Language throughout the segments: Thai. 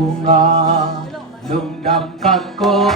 bunga lungdam kako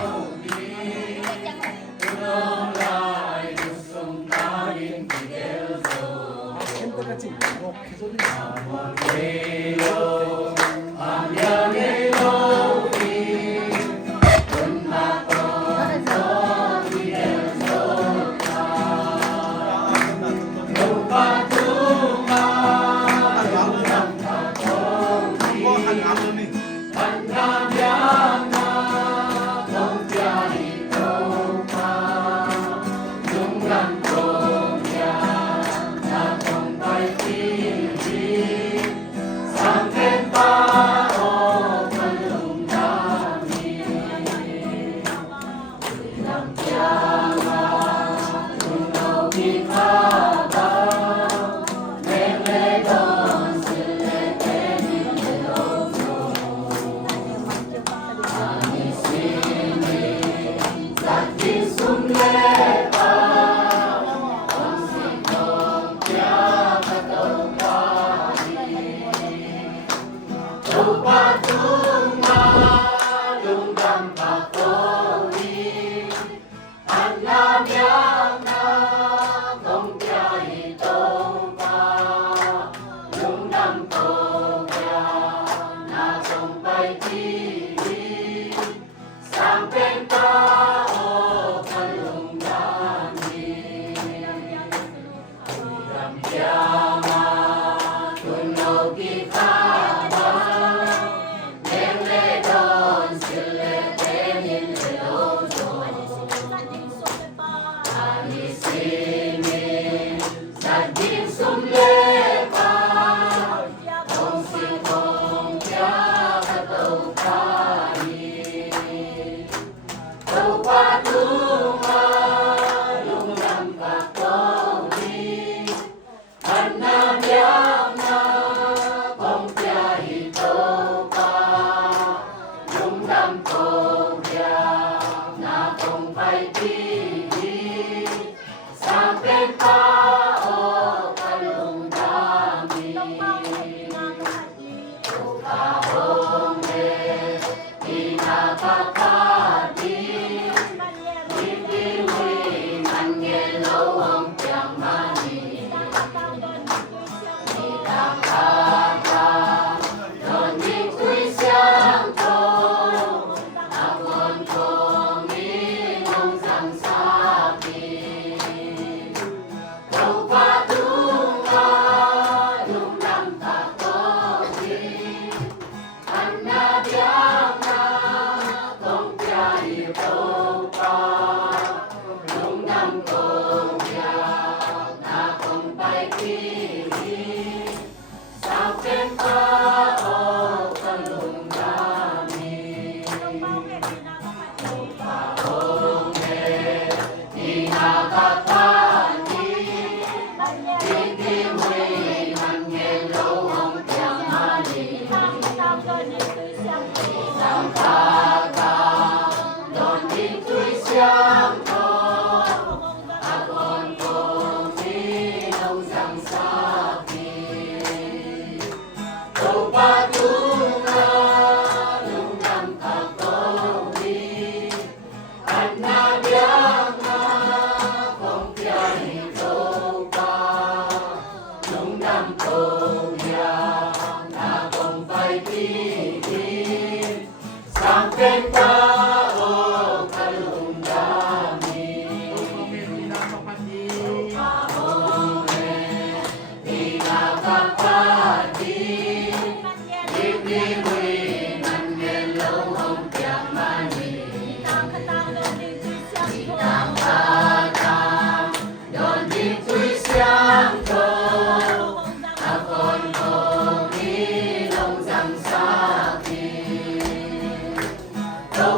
Oh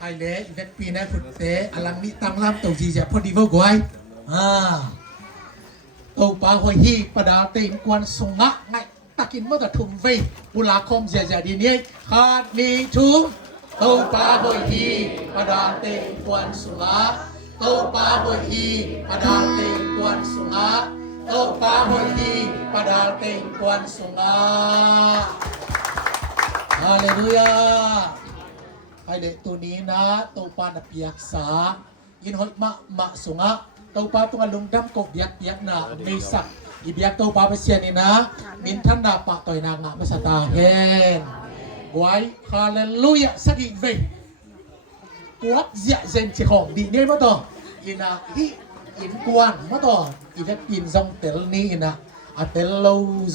ไอเล่อีเวกปีนั้นผุดเตะอลังนิตังลำตัวจีจะพอดีว่ากวยตัวปลาหอยฮีประดาเต็มกวนสงะไงตะกินเมื่อตะทุ่มเวบุลาคมเสียใจดีนี้ขาดมีทุกตัวปลาหอยฮีประดาเต็มกวนสงะตัวปลาหอยฮีประดาเต็มกวนสงะตัวปลาหอยฮีประดาเต็มกวนสงะฮาเลลูยาไอเด็กตัวนี้นะตัวปลาหนักเปียกสายินหอยมะสงะตัวปลาตัวลุงดำกบเบียกนะมีสักอีเบียกตัวปลาเปเซียนี่นะมินทันดาปะต่อยนางะมาสตาเฮนไว้ฮาเลลูยาสักอีเวกวดเสียเซนจิของดีเนี่ยมาต่ออินะอินกวนมาต่ออีเวกอินซงเตลนี่นะอัตเตลโล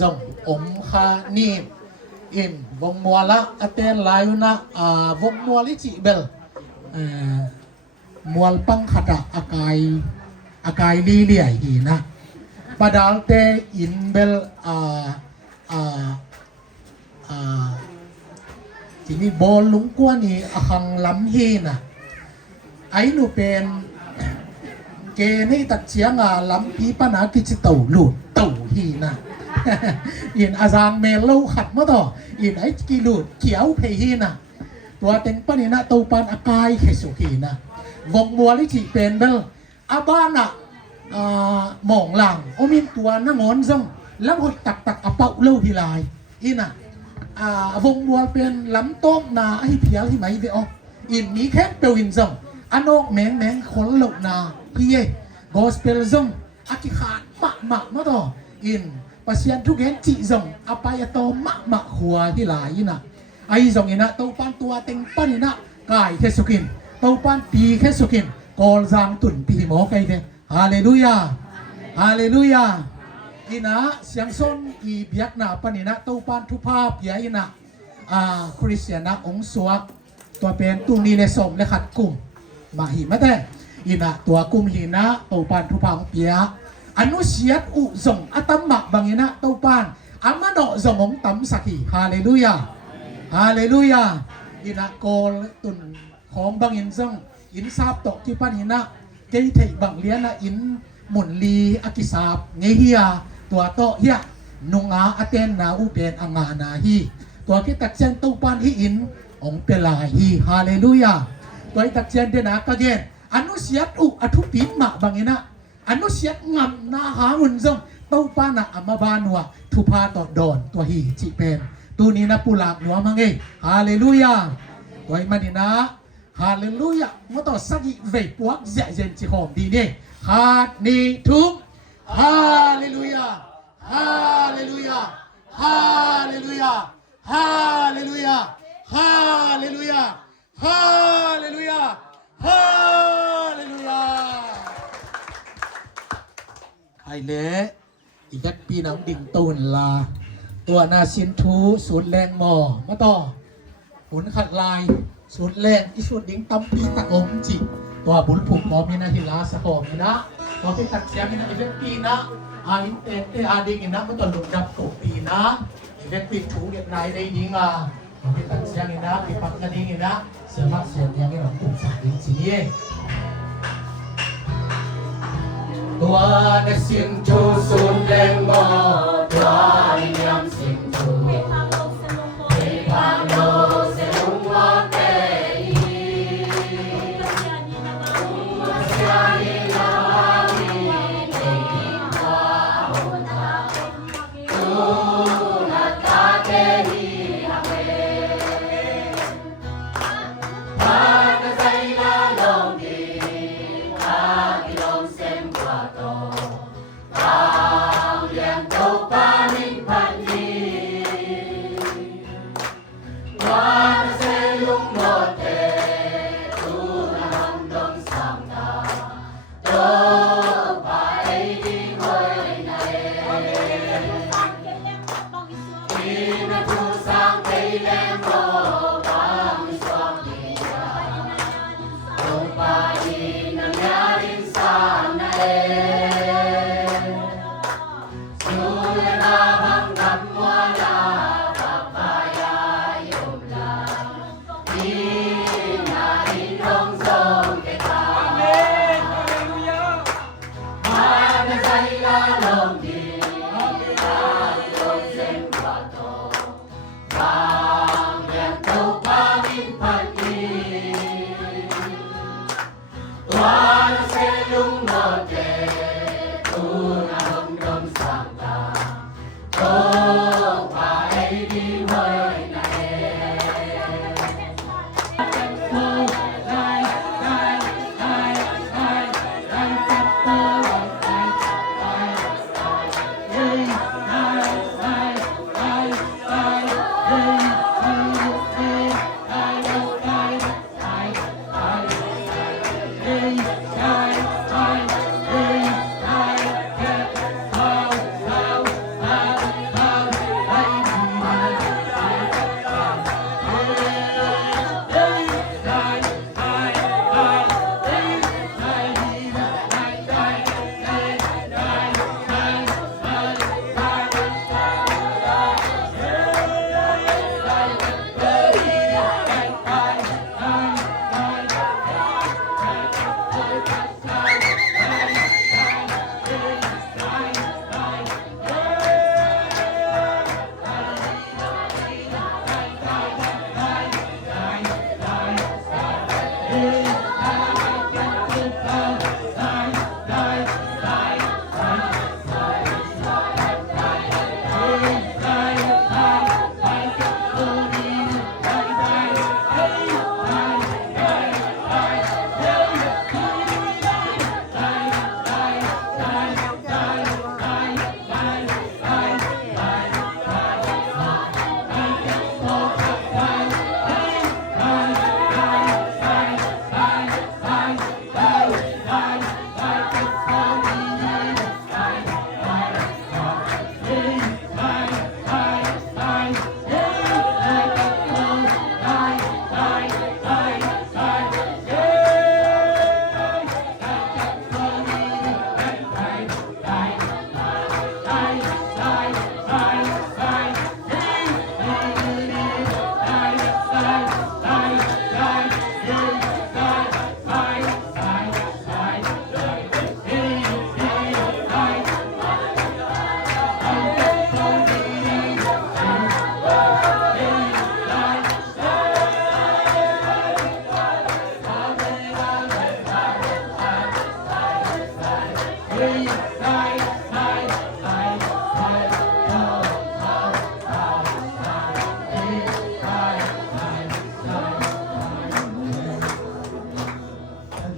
ซงอมคานีin vong muala aten layuna vong muali chi bel mual pang khata akai li liai hi na padal te in belทีนี้บอลลุงกวนนี่หังล้ำฮีนะไอ้หนูเป็นเกนี่ตัดเชียงล้ำปีปนากิจเต่าลูดเต่าฮีนะอินอาจารย์เมลลูขัดมาต่ออินไอ้กิลูดเขียวเพฮีนะตัวเต็งปนินะตัวปันอากายเขสุขีนะวงมัวลิจิเป็นเบลอาบ้านะหมองหลังโอมินตัวนั่งงอนซังแล้วหดตักอาเป่าเล่าทีไรอินะวงมัวเป็นล้ำต้มนาไอ้เพียวที่ไหมไปออกอินนี้แค่เปวินซังอันนอกแมงคนหลบนาพี่เย่กอสเปลซังอากิขาดปะมาต่ออินปัสยันทุกเห็นจีจงอภัยโตมะขัวที่หลายนะไอ้จงนี่นะตัวปันตัวเต็งปันนี่นะกายแค่สุกินตัวปันปีแค่สุกินกอลจางตุนปีหมอไก่เดฮาเลลูยาฮาเลลูยาอีนะเสียงส้นอีเบียกนาปันนี่นะตัวปันทุภาพใหญ่นะคริสเตียนนะองค์สวกตัวเป็นตุนีในสมและขัดกุมมาหิมะแต่อีนะตัวกุมหินะตัวปันทุภาพเปียอนุเสียดอุจงอัตมะบางนะตัวปานอามาโดจงองตัมสักีฮาเลลูยาฮาเลลูยาอินะโกลตุนของบางอินซงอินซาบตกที่ปันหินะเกยเทบางเลียนะอินหมุนลีอากิสาบเงียตัวโตเฮียนุงอาอเตนนาอุเปนอังานาฮีตัวที่ตักเชนตัวปานฮีอินองเปลาฮีฮาเลลูยาตัวที่ตักเชนเดนากะเกนอนุเสียดอุอทุปินมะบางอินะอนุเสียงามนาหาหุ่นซงเต้าป้านะอามาบานัวทุพาต่อดอนตัวหีจิเป็นตัวนี้นะปูหลากหัวมังเอฮาเลลูยาตัวมันนี่นะฮาเลลูยาเมื่อต่อสักอีเวปวกเจเจนจิหอมดีเนี่ยฮานีทุกฮาเลลูยาฮาเลลูยาฮาเลลูยาฮาเลลูยาฮาเลลูยาฮาเลลูยาฮาเลลูยาไอเล่อีกปีหนังดิ่งตูนลาตัวนาซินทูสูตรแรงหมอมาต่อหุนขัดลายสูตรแรงอีสูตรดิ่งตั้มปีตะอมจิตัวบุญผูกหมอมีนาฮิลาสหอมีนะตัวเป็นตัดเสียมีนะอีกปีนะอินเตอาดิ่งนะมันตัวหลุดดับตกปีนะอีกปีถูเก็บนายได้ยิงตัวเป็นตัดเสียมีนะปีปักกระดิ่งนะเสียมาเสียยังไม่หลงตุ่มสายดิ่งสีตัวได้สิงทูสูนแรงหมอตัวยำสิงทูเฮพาโลเซลุงวาเตยีเสียนีนาวีเตยีวาหุนตาตูนาตาเตยีฮาเวพาตะไซลาลงดีพากิลงเซมกว่าโตตามเลี้ยงโตปานิพันธี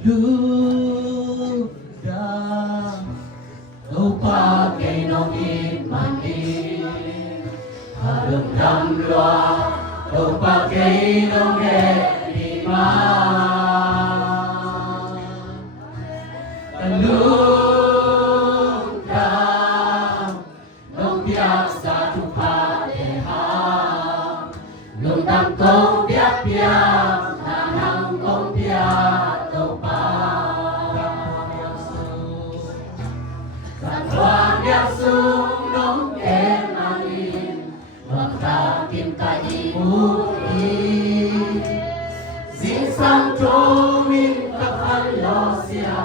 lu da đâu pa ke no ni mani Đừng đâm loa đâu pa ke no nghe đi ma lu da đâu bia sa tu pa de ha lu đâm câu bia bia na nang câu bia đâu pa Hoa đẹp sung nóng em anin Hoặc ta tìm cả ý mũ ý Dĩ sang trô mình các khăn lo xia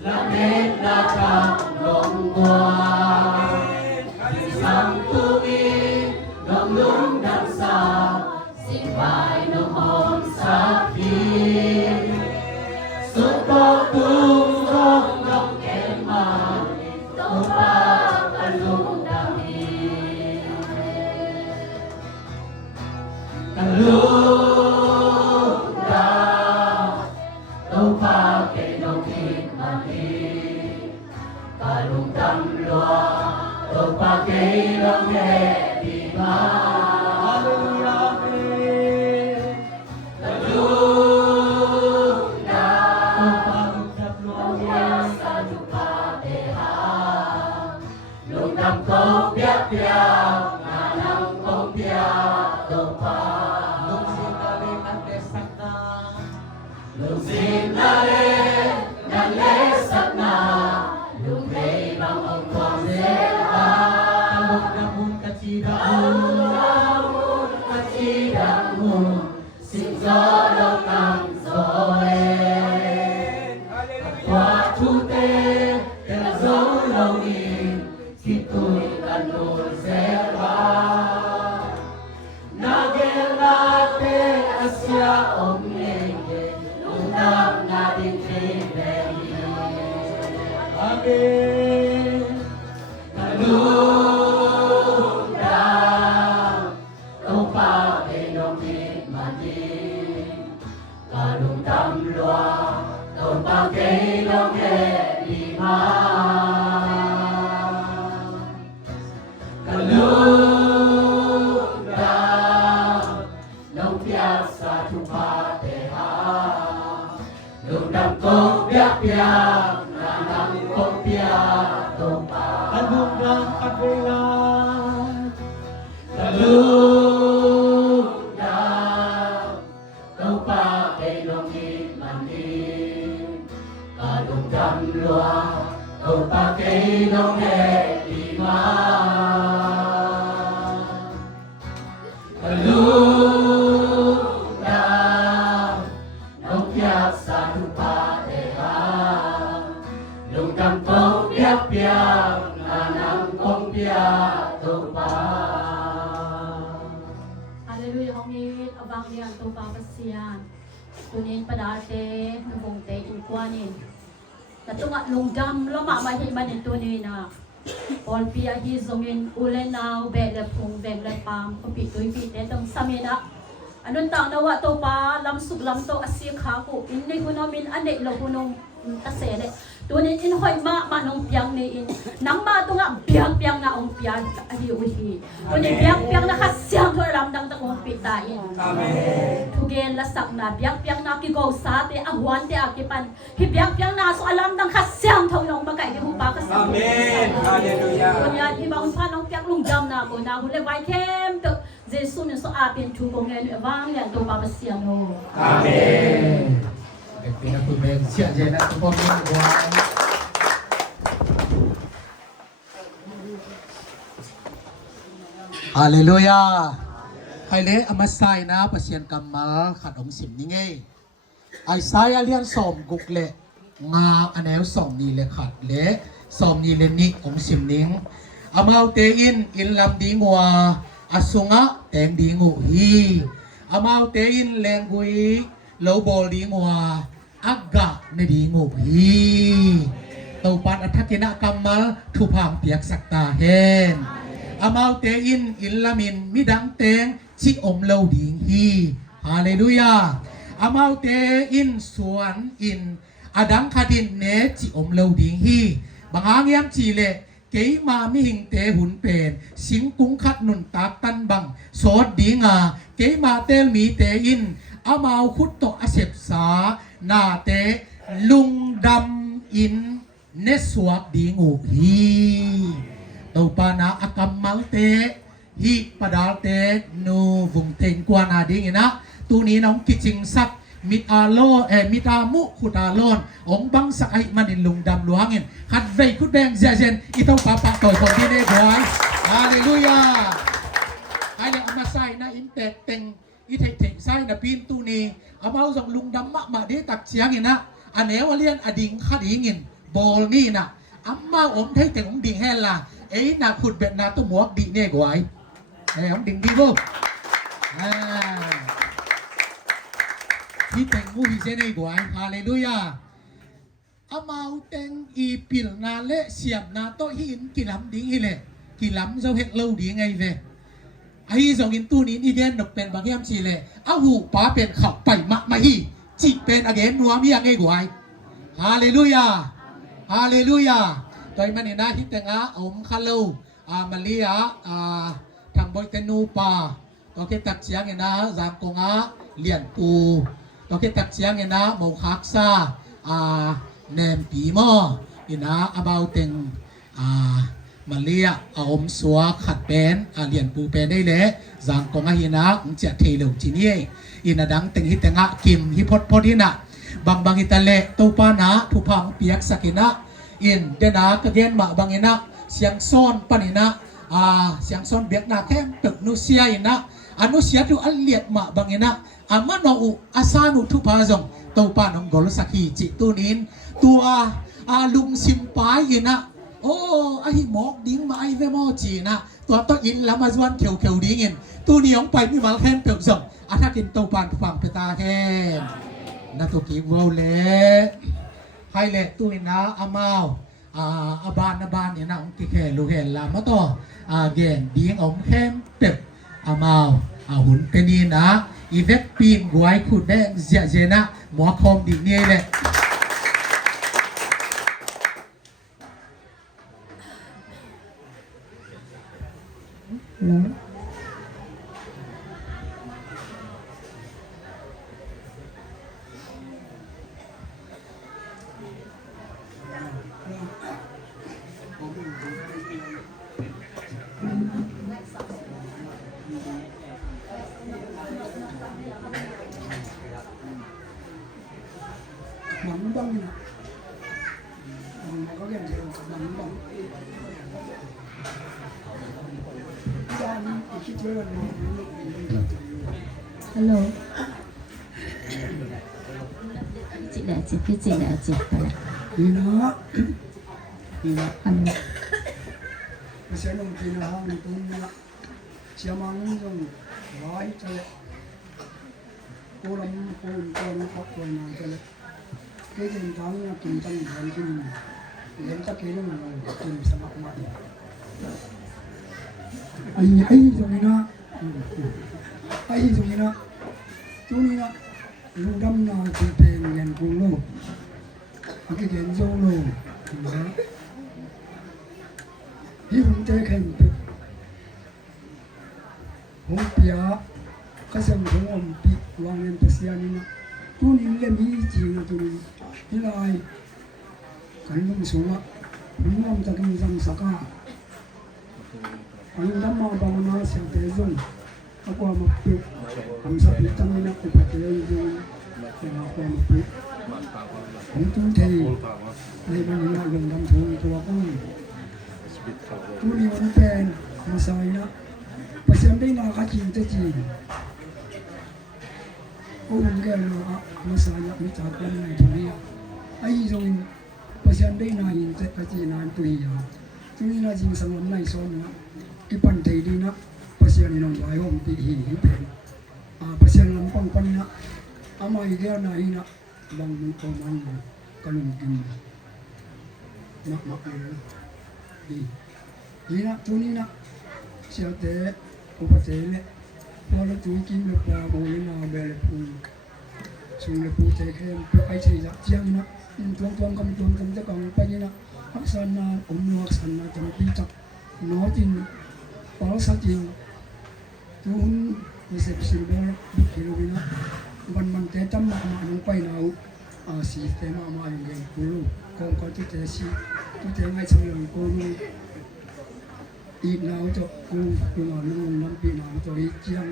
Là nên đã chẳng nông qua Dĩ sang tu mi nông lũng đằng xa Dĩ phải nông hồn xa khi Suốt có tung không nông em mà Tupa kalung dami Kalung da Tupa ke nongin mani Kalung dam loa Tupa ke nongin di ma Hallelujah Kalung da Tupa kalung dam loa Sa tupa Lung đâm câu biết bia ngà nang câu bia đâu pa lung xin na le nan le sắc na lung xin na le sắc na lung về bằng ông con dễ ta lung đâm hun ca chi đam hun xin gió đâu nằm rồi qua thu tê là dấu lâu đi khi tôi cần nổi sẽ ra Nagelate Asia omnege Unam nadin triveli Amen Kalunda Topa Enongit Mani Kalundam Loa Topa Enongit Lima Kalunda nông bia sa tu pa te ha lung đâm câu bia bia na nang câu bia đâu pa kalunda kadela Kalunda đâu pa ke nong ni mani kalundam loa đâu pa ke nong he di ma Kalunda nông bia sa tu pa te ha lung đâm câu bia bia na nang câu bia đâu pa Hallelujah hong ni abang lian tu pa pasian tunin padate nubong te inkwanin natunga lungdam lama ma hi manin tunin na All pia hi zongin ulen now bele phung bele pam ko pi toy pi te tong samena anun ta nawa to pa lam suk lam to asi kha ko in nei kuno min ane lo kuno asele tunin in hoi ma nong piang ni in nang ma to nga piang na ong piang ali uhi tunin piang na khasyang to ram dang ta ong pi ta in amen tugen la sak na piang na ki go sa te ahwan te akipan hi piang na so alam dang khasyang thong nong makai di hu pa ka sa Amen. Hallelujah. Kunya di bang pa nong piang lung jam na ko na hule vai kem to Jesus ni so apin tu ko ngen wang lian to pa siang no Amen Pinag-tubig siya dyan at ito po mga Hallelujah! Kaile amasay na pasyan kamal kadong simningay. Ay saya lian som gukle nga anaw som nile khatle som nile ni ong simning. Amaw tein ilam dingwa asunga teng dingu hi. Amaw tein lengui lowball dingwa agga na dingu hi. Taupan atakina kamal tupang piak sakta hen. Amaw tein ilamin midang teng chi om lâu ding hi. Hallelujah. Amaw te in suan in อดังคดินเนจิอมเลวดิงฮีบางางยามจีเลเกยมามิหิงเตหุนเป็นสิงกุงขัดนุนตากตันบังโสดดีงาเกยมาเตลมีเตอินอามาคุตโตอเสบสานาเตลุงดำอินเนสวกดีงูฮีตปานาอากำมัลเตฮีปดาลเตนูวุงเตงกวานาดิงนะตูนี้น้องกิจิงสักมิตาโลมิตามุขุดาลอนองบังสักไอมันอินลุงดำหลวงเงินขัดเวคุดแบงเจเจนอิตาปาปะต่อยคนที่ได้บอยฮาเลลูยาไอเลี้ยงมาใส่นะอินเตเต็งอีเทงใส่นะปีนตูนี้เอามาส่งลุงดำมาได้ตักเชียงเงินนะอันเนวเลียนอดิงขัดดิงเงินบอลนี่นะอัมมาอมไทยแต่ของดิ่งแฮลล่ะเอ้ยนาขุดเบ็ดนาตัวหมวกดีเนี่ยกว่าไอ้ของดิ่งดีบ่ที่แต่งมูฮิเซนี่กว่าฮาเลลูยาอามาแต่งอีปิลนาเละเสียบนาโตหินกิลำดิ่งอีเละกิลำเจ้าเฮ็ดเล่าดีไงเว้ไอ้สองอินตู้นี้อีเดียนนกเป็นบางอย่างสิเละอาหูป้าเป็นขับไปมาฮีจิเป็นอเกนนัวมีอย่างไงกว่าฮาเลลูยาฮาเลลูยาโดยมันเห็นนะที่แต่งอมคาโลมาเลียทางบอยเตนูปาโอเคตักเสียงเห็นนะจางกงเลียนปูโอเคตักเสียงเห็นนะโมคักซาเนมปีมอเห็นนะอาบาวเต็งมาเลียอมสัวขัดเป็นเลียนปูเป็นได้เลยจางกงเห็นนะเจะเทลงจีนี่อินะดังเต็งฮิตแต่งกิมฮิพอดีนะบางฮิตาเละตูปานะทุพังเปียกสักินะอินเดนากระเดียนมาบางอินะเสียงซ้อนปนินะเสียงซ้อนเบียกนาแค่ตึกนุเซียอินะอนุเสียทุอันเลียดมาบางอินะอาโนอุอาซานุทุพาจงตูปานองกอลสักีจิตูนินตัวลุงซิมปายอินะโอ้ไอหมอกดิ้งมาไอเวมอจีนะตัวต้นอินแล้วมาจวนเขียวดิ้งอินตัวนี้องไปมีมาแค่เปียกจงถ้ากินตูปานฟังเปตาแค่นาตุกิวอลเล่ให้เละตุยนะอามาอาบานเนี่ยนะองค์ที่แค่ลูกเห็นลามาต่อเกณฑ์ดิ้งองแค่เป็ดอามาหุ่นเป็นนี่นะอีเวกปีนกวยขุดแดงเจนะหมอคอมดิ้งนี่แหละ망방이나 거기 이제 망방 짠 이렇게 들어가는 Hello. Chị đã phải 이나 Hello. 새놈 기나 하는 동네 지마는 좀 와이 잘해 꼬람 꼬는 잘해 계진 당이나 김장이 원진 렌타 계는 거 좀 사막마 아이 좀이나 아이 좀이나 좀이나 루담나 그때 연구로 아기 연구로 그래서 이 문제 캠프 홍피아 가슴 공원비 왕년 버시아니나 돈이 렘이지 돈이 이라이 갈등 소나 분남 작은 장사가 안담마 바나 상태존 아과 먹고 감사 비타민이 고파대요 아과 먹고 공통태이 내방이나 영감 좋은 좋아하고 돈이 원팬 감사이나 pasiandina kaji teji ongelo masanya mitakan dunia ai jong pasiandina inte kaji nan tuia tuina jing sangon nai sona ipan teidina pasiandina wai hom ti hi pen pasian lampang panna ama igea na hina bang mun ko man kalung kin mak di hina tunina siate upatele pala tuikin na pa mo na bele pun สูงเลยปูใจเข้มไปใช้จักเจียงนะทวงกำจะกำไปนี่นะอักษรนาอมนวกสันนาจำปีจักน้อจินปอลสัจินทุนมีเสพสิบแล้วบุกเฮโรวีนะมันแต่จำมาลงไปนาสีแต่มาอยู่เองกูรู้ก็จุดแต่สีจุดแต่ไงสักอย่างกูรู้อีกนาจะกูนอนน้ำปีนาจะอีเจียง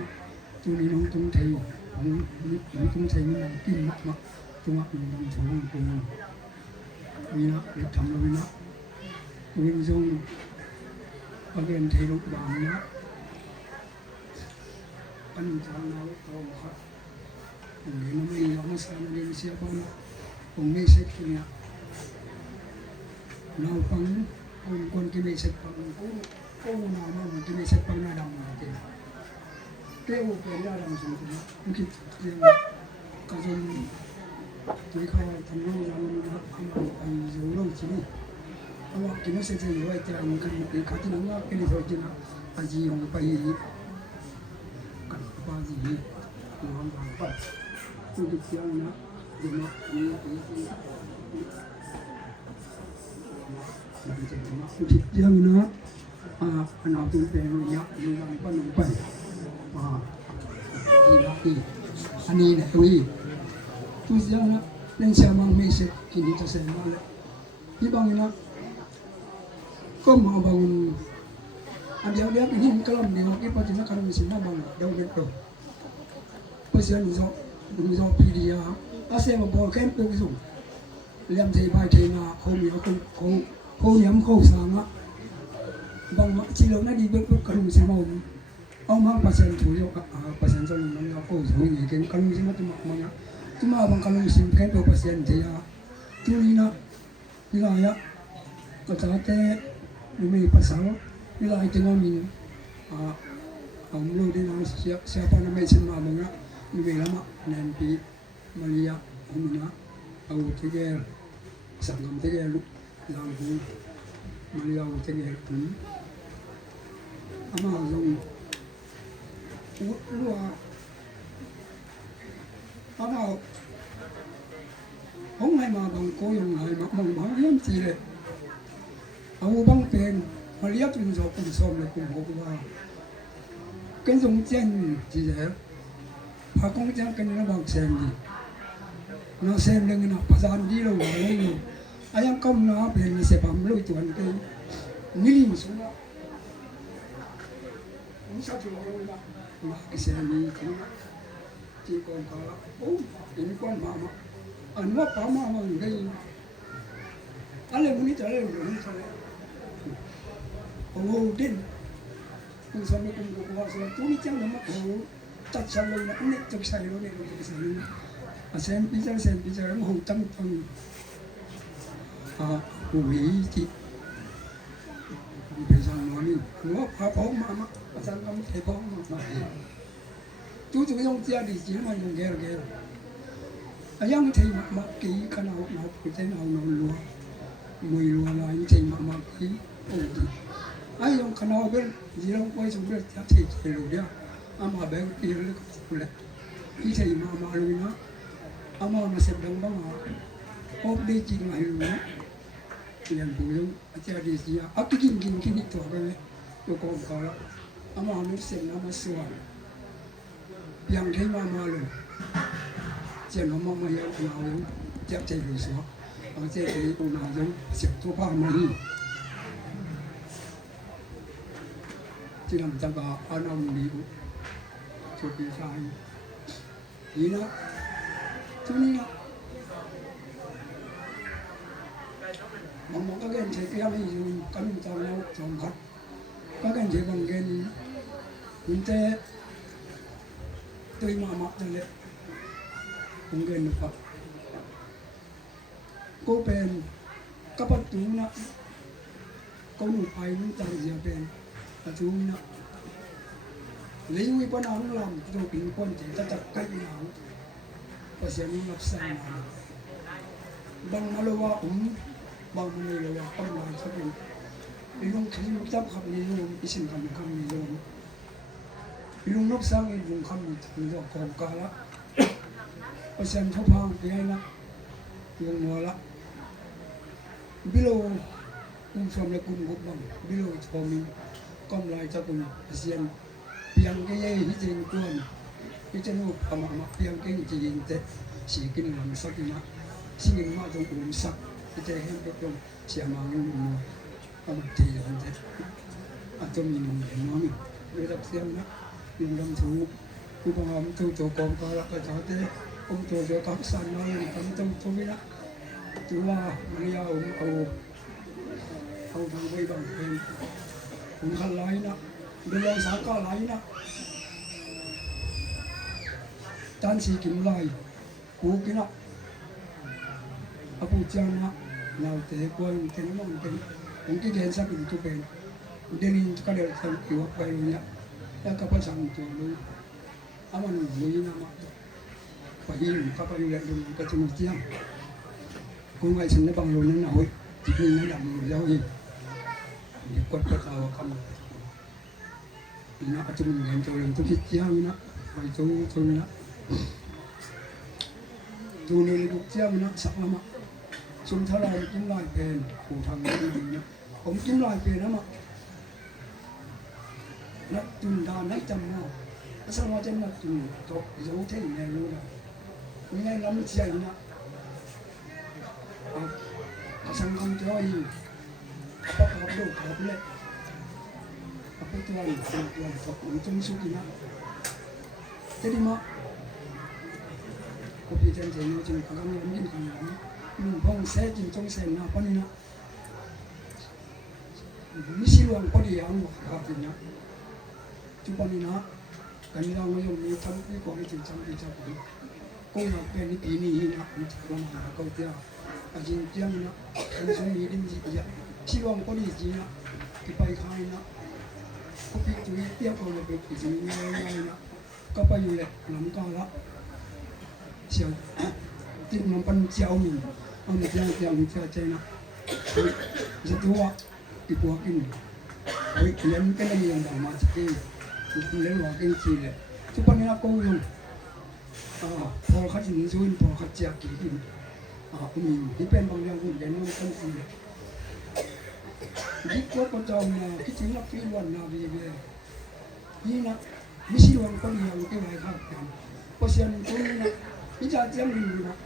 จุนี้น้องตุ้งไทยน้องตุ้งไทยมันกินมากจุงอ่ะน้องชูกูมีนะเด็กทำแล้วมีนะกูยังจงเอาเงินไทยลูกบางนะอันทางเราโตครับผมเห็นน้ำมีน้องสาวเรียนเสียบ้างผมไม่เช็คตัวเนี้ยเราฟังคนที่ไม่เช็คฟังก็นอนมันที่ไม่เช็คฟังหน้าดำมาเต็มเกี่ยวกับหน้าดำสมบูรณ์มันคิดเรื่องการจนที่เขาทำน้องเราไปอยู่โลกที่นี่เพราะว่าที่นั่นเสร็จอยู่ไว้แต่มันกันอีกครั้งที่นั่นว่าเป็นคนที่นั่นอาจีของไปกันปาจีน้องเราไปตัวเดียวนะเดี๋ยวนะนี่เดี๋ยวนะอันเอาตัวแดงเลยเนี่ยดูดังปั้นลงไปอันนี้เนี่ยตัวนี้ตัวเดียวนะเล่นเสียมังไม่เสร็จกินจะเสร็จมาเลยพี่บางนะก็มาบางอันเดียวนี่มันกล้ามเดียวที่ปัจจุบันการมีสิ่งนั้นบางเดียวเด็ดตัวเพราะฉะนั้นดูจอพีดีอาเซียนบอกแค่ตัวสูงเลี้ยงเทใบเทนาเขาเหนียวเขาเหนียวเขาสางะบางที่เราได้ดีเบิกกันมีสิ่งมั่งเอามาเปอร์เซ็นต์ถูกยกเปอร์เซ็นต์ส่วนนั้นเราเขาสูงอย่างเช่นกันมีสิ่งมั่งจุมาบางกันมีสิ่งแค่ตัวเปอร์เซ็นต์เทียจุนี้นะนี่อะไรอ่ะก็จะแต่ไม่ภาษานี่อะไรที่เรามีเอาลูกที่เราเสียปนไม่ชินมาบางอ่ะมีเวลามาเน้นปีมาเลียเอามีนะเอาที่แกสั่งทำที่แกลุกลางหูมาเลียเอาที่แกถึงอามาลงรู้ว่าอามาห้องไหนมาบางโกยงไหนมาบางเลี้ยงจีเลยเอาบางเป็นมาเลียจนจบคุณสมเลยคุณบอกว่า跟中间其实พา公家跟那帮生意，那生意那不是安ดี了ว่าเลยอายังคำน่ะเป็นเสพามลุยตัวนี้นี่ลิมสุนะผมสักชั่วโมงละมาเสนีที่ก่อนก็โอ้ยนี่ก่อนมาอันว่าป้ามามันได้อะไรพวกนี้จะเล่นหรือไม่จะเล่นโอ้ดินคุณสมัยคุณบอกว่าส่วนตัวนี้จังเลยมั้งโอ้จัดชั้นเลยนะนี่จะใส่รถเนี่ยจะใส่เลยเซนพิจารณาหูจังฟังหูวิจิเป็นสังนนี่หัวพาพ้องมาอาจารย์ก็ไม่พ้องมาจู่ๆก็ต้องเจียดีจีมันยังแก่ยังที่มากี่ขนาดเราเป็นเจ้าเราลัวมวยลัวอะไรที่มากี่โอ้ดีไอ้ยังขนาดเป็นยี่เราไปสมเด็จจะที่เจริญเนี่ยอามาแบงค์ที่เรื่องก็เลยที่ใช่มาเลยนะอามาเสพดังบ้างโอ้ดีจริงไหมรู้นะเรียนผู้ยังอาจารย์ดีสิอ่ะกินนี่ตัวกันเลยตัวกองก็แล้วอามาไม่เสพน้ำมาสวดยังที่มาเลยเจ้าน้องมาเยอะเราเจ็บใจอยู่สวดเอาเจ้าที่ตัวนายังเสียตัวผ้ามานี่ที่นำจังก็อันนั้นดีชุดดีไซน์นี่นะทุกนี้นะบางก็เกินใช้เกี่ยวไม่อยู่กันจำแล้วจำคัดก็เกินใช้บางเกินมันจะตัวมาจะเล็บางเกินนะครับก็เป็นกับประตูนะก็หนุนไปมันจะเสียเป็นประตูนะเลี้ยงวิปนานลำตัวเป็นคนที่จะจับใกล้หนาวก็เสียงรับสารบางมาเลยว่าบางมาเลยว่าต้องมาสักอย่างลุงที่จับขับนี่ลุงอิสินคำนี่ลุงรับสารลุงคำนี่ถึงจะกองกาละก็ เซ็นต์เขาพางไปให้นะเรื่องมัวละบิโลกุมสมและกุมกุบบังบิโลชมิกำไรจะกุมเซียนเพียงแค่ฮิจิงกวนฮิจินุปมาเพียงแค่ฮิจิงเตสีกินลำสักนะสิ่งมาจงอุ่นสักฮิจิเห็นก็จงเสียมังยุ่งมัวก็มันทีอันเตอาจจะมีนุ่มเห็นมั้งเรื่องเสียงนะยุ่งลำถูกกูบังคับถูกโจกองกาละก็จะเตะผมตัวเดียวกับสันน้อยทำต้องทุวินะตัวว่ามันยาวเอาทางไปบางเพลงผมขันไหลนะเดือนสาก็ไหลนะจานสีกินไหลกูกินนะอาปูจานนะเราเตะกวนเตะน้ำมันเป็นผมกินเดินสักเป็นตัวเป็นเดินก็เดินทางอยู่ไปเนี่ยแล้วก็ไปสั่งตัวเลยอามันลุยนะมาพอดีก็ไปอยู่แล้วดูก็จะมาเที่ยงกูไงฉันได้บางโลนั้นเอาจีบนี่นั่นดำแล้วอีกเดี๋ยวกดเอาคำนี่นะอาจจะมีเงินตัวเรื่องตัวคิดเที่ยงนะไปตัวนะตัวนี้ลูกเที่ยงนะสักละมั้งสุ่มเท่าไรกินลอยเป็นกูทำดีนะผมกินลอยเป็นนะมั้งนักจุนดานนักจำเนาะสมัยจะนักจุนจบรู้เท่งแน่รู้นะไม่งั้นเราไม่เชื่อนะสังคมจะว่าอีพอขับดูขับเล็กขับไปตัวนี้ตัวขับมันจงสุกินะjadi mak kopi jan jan jan kagam ngin kan min bong se jin jong se na pa ni na ni si wang pa di yang ka ti na chu pa ni na kan ni la ngo yong ni tham ni ko ni jin cham ti cha pa ko na pe ni pi ni na ni ko na ko tia a jin jang na an so ni din ji ya si wang pa ni ji na ti pai khai na kopi tu ni tia ko na pe ti ji ni naก็ไปอยู่แหละหลังก็ละเชียวติดมันเป็นเจ้าหนึ่งเอาในเจ้าเจ้าใจนะจะตัวอีกว่ากินเฮ้ยเลี้ยงเป็นอะไรอย่างมาสักทีเลี้ยงว่ากินทีเลยทุกวันนี้เราโกงยังพอเขาจะหนีช่วยพอเขาจะกินมีที่เป็นบางอย่างคุณเลี้ยงมันต้องกินเลยยิ่งกว่าคนจองนะคิดถึงนักฟิวันนาวีเบนี่นะไม่ใช่วันคนเดียวที่ไหนครับเปอร์เซ็นต์ตรงนี้นะมิจฉาเจียงหนึ่งนะ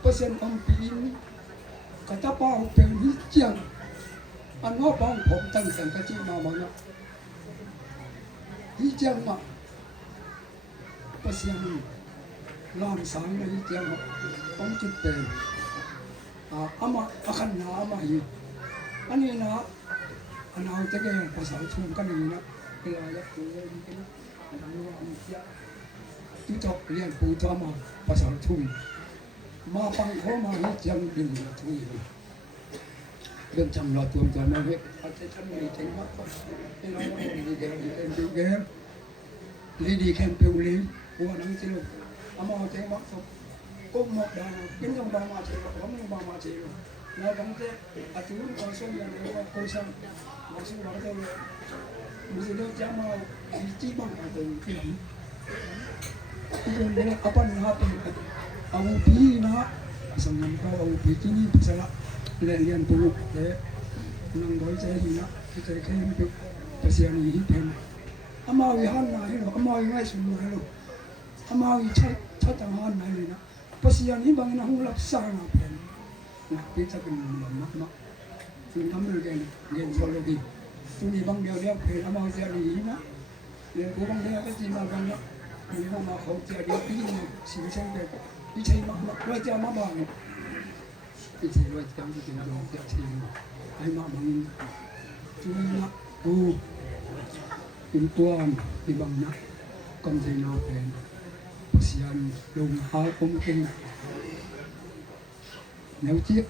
เปอร์เซ็นต์ของปีนี้กระตับป้าเป็นวิเจียงอันว่าป้องผมตั้งแต่กระจิมาบ้างนะวิเจียงมาเปอร์เซ็นต์ล้านสามในวิเจียงผมจุดเป็นอามาอาคันนาอามาอยู่อันนี้นะอันเอาจะแก่ภาษาชุมกันอยู่นะเวลาจะคุยเรื่องนี้นะอันนี้ว่ามีเยอะที่จบเรียนปูทมาภาษาทุ่งมาฟังเขามาให้จังดึงทุ่งเรื่องจำเราตัวมาเว้ยอาจจะทำไม่ถึงมากก็ให้เราดีเกมดีแคมเปญลีหัวนังจิโร่อามาเจ้ามาสก็หมดได้กินจงบางมาเชียวผมไม่บางมาเชียวแล้วบางทีอาทิตย์ก่อนส่วนใหญ่เราโคชันบางสิ่งบางอย่างMusuh jamal cibang atau film. Itu dia apa nak awak pi nak sangat kau awak pi ini salah lian tu deh nang doi saya ni nak kita kena tu persiapan ini pen. Amau ihan nak hello, amau ingai semua hello. Amau cat tangan nak hello nak. Persiapan ini bangin aku lapsang nak pen. Nak kita kena mak. Kita ambil gen zoologi. Tu ni bang dia pay amau dia ni na le ko bang dia ka ji ma bang na ni ma khau dia dia pi ni si chen de pi chei ma lo ja ma bang pi chei lo ja ma ji do dia chei ai ma bang tu ni na o in tuan ni bang na kom ji na pen sian lung ha kom ken nếu chi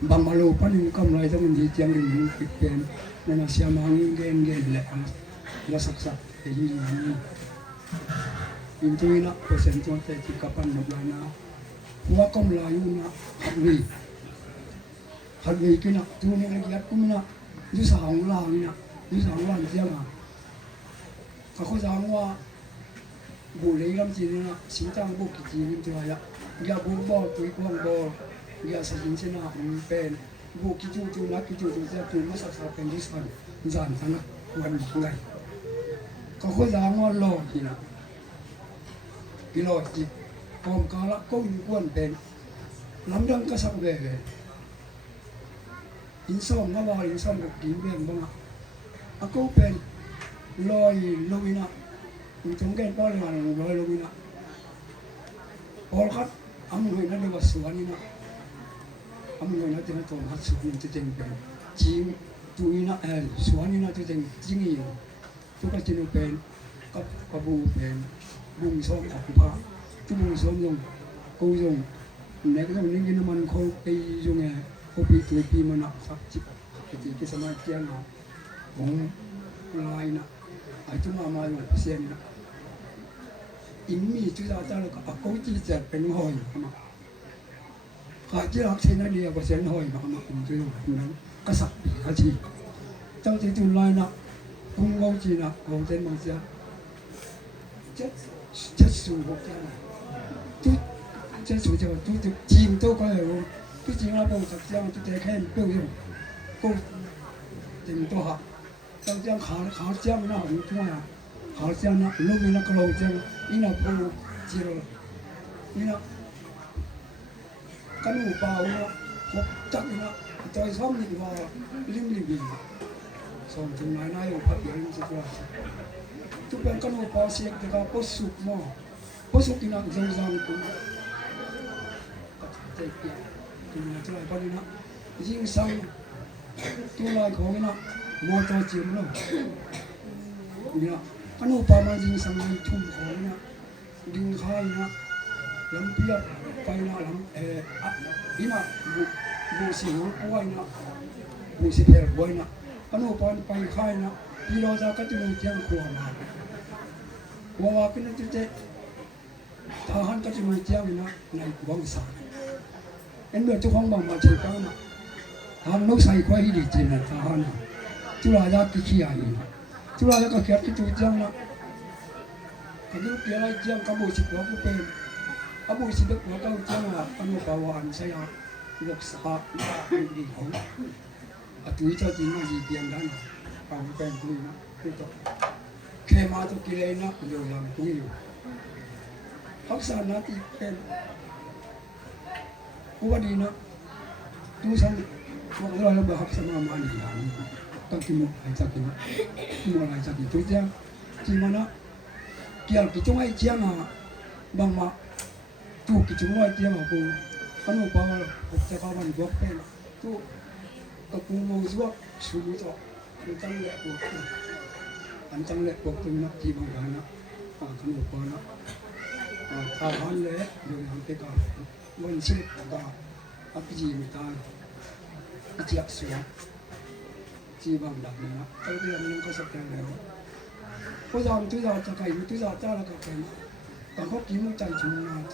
bang malu paning kam lai zaman di tiang ni pipen na siya mangin gen le la saksak e ni intuina persen ton te ti kapan na blana wa kam la yu na hadwi kina tu ni la giat kumina ju sa hong la ni na ju sa hong wan tia ma ka ko sa wa บุรีลำจีนนะสิงจังบุกจีนนี่ตัวya yaบุกบ่ตุยกวางบ่yaสิงเสนาเป็นบุกกิจูจูนักกิจูจูจะเป็นมาสักเป็นดิสันจานทั้งนั้นวันไงก็ค่อยล้างวันรอทีนะกิโลจิกอมกาละก็อยู่กวนเป็นลำดังก็สักเวอินซ้อมนะว่าอินซ้อมกับกินเบี้ยงบ้างอ่ะก็เป็นลอยลงนะมีตรงแก่นป้อนมาลอยลงนะพอครับอำนวยนั่นเรียกว่าสวนนี่นะอำนวยนั่นจะนั่นตรงหัดสวนนี่จะเจ๋งเป็นจีมตัวนี้นะสวนนี่นะจะเจ๋งจริงอยู่ทุกคนจะเป็นกับกบูเป็นบุ้งซ้อมของผ้าทุกบุ้งซ้อมลงกูลงในก็ต้องนิ่งๆมันเขาไปยังไงเขาไปตัวปีมันนะสักจิบที่สมัยเจ้านะของลายนะไอ้ทุ่มาอยู่เสียนนะอินมีจุดอาจารย์ก็เขาจีจะเป็นหอยมาขาจีรักเส้นเดียวก็เส้นหอยมาจุดนั้นก็สักปีก็จีเจ้าที่จุดลายนะพุ่งเอาจีนะเอาเส้นบางเสียจะสูบกันจุดจะสูบจะจุดจีมตัวก็เลยจุดจีนะเป็นสักอย่างจุดแค่เปรี้ยวอยู่ก็ถึงตัวหักต้อง将烤酱那很重要，烤酱那路边那个老酱，你那不记了，你那跟我包那我จัก那在上面话拎边，上从奶有拍别人这个，就变跟我包些这个不熟嘛，不熟的那个中上工，这边，就那出来把你那已经上，就来讲那。มอตอจิมเนาะเนี่ยอนุปามาจิงสังมันทุ่มของเนี่ยดิงคายนะลำเปียกไปนะลำอีนะบูสิหัวป่วยนะบูสิเพลป่วยนะอนุปาไปคายนะอีโรจาก็จะมีเจียงขวามาว่าเป็นจุดเจทหารก็จะมีเจียงนะในวังสารเอ็นเดือดเจ้าของบังมาเชื่อกันนะทางนกใส่ควายดีจริงนะทหารจุฬาญาติขี้อายุจุฬาญาติก็เกิดขึ้นจุดจังนะก็ดูเกี่ยวกับจังกับบุษบว่าเป็นกับบุษบว่าก็จังอ่ะอนุภาวะอันเสียลูกสาวดีของตุยเจ้าจริงนะยีเปียนด้านเอาเป็นตุยนะคือตัวแค่มาตัวกิเลสนะเดี๋ยวยังตุยอยู่พักษานาทีเป็นกูว่าดีนะดูฉันบอกเราแบบพักษามาดีอย่างต้องกินหมดหายจากกินหมดหายจากกินตัวเจ้าที่มันนะเกี่ยวกับจุ่มไอ้เจ้าน่ะบางมาตัวกิจุ่มไอ้เจ้ามากูขนมปังผมจะเข้ามาในบล็อกเป็นตัวกับกูมองว่าสูงจ้ะมันตั้งเล็กกว่าอันตั้งเล็กกว่าตัวนักที่บางอย่างนะขนมปังนะทหารเล็กเดี๋ยวยังเด็กอ่ะวันศุกร์ก็อัพจีมิตาอัจฉริยะจีบังดักนะเจ้าที่มันก็สักแต่แล้วพวกเราทุกอย่างจะใครทุกอย่างเจ้าเราก็เป็นแต่เขากินใจชุนใ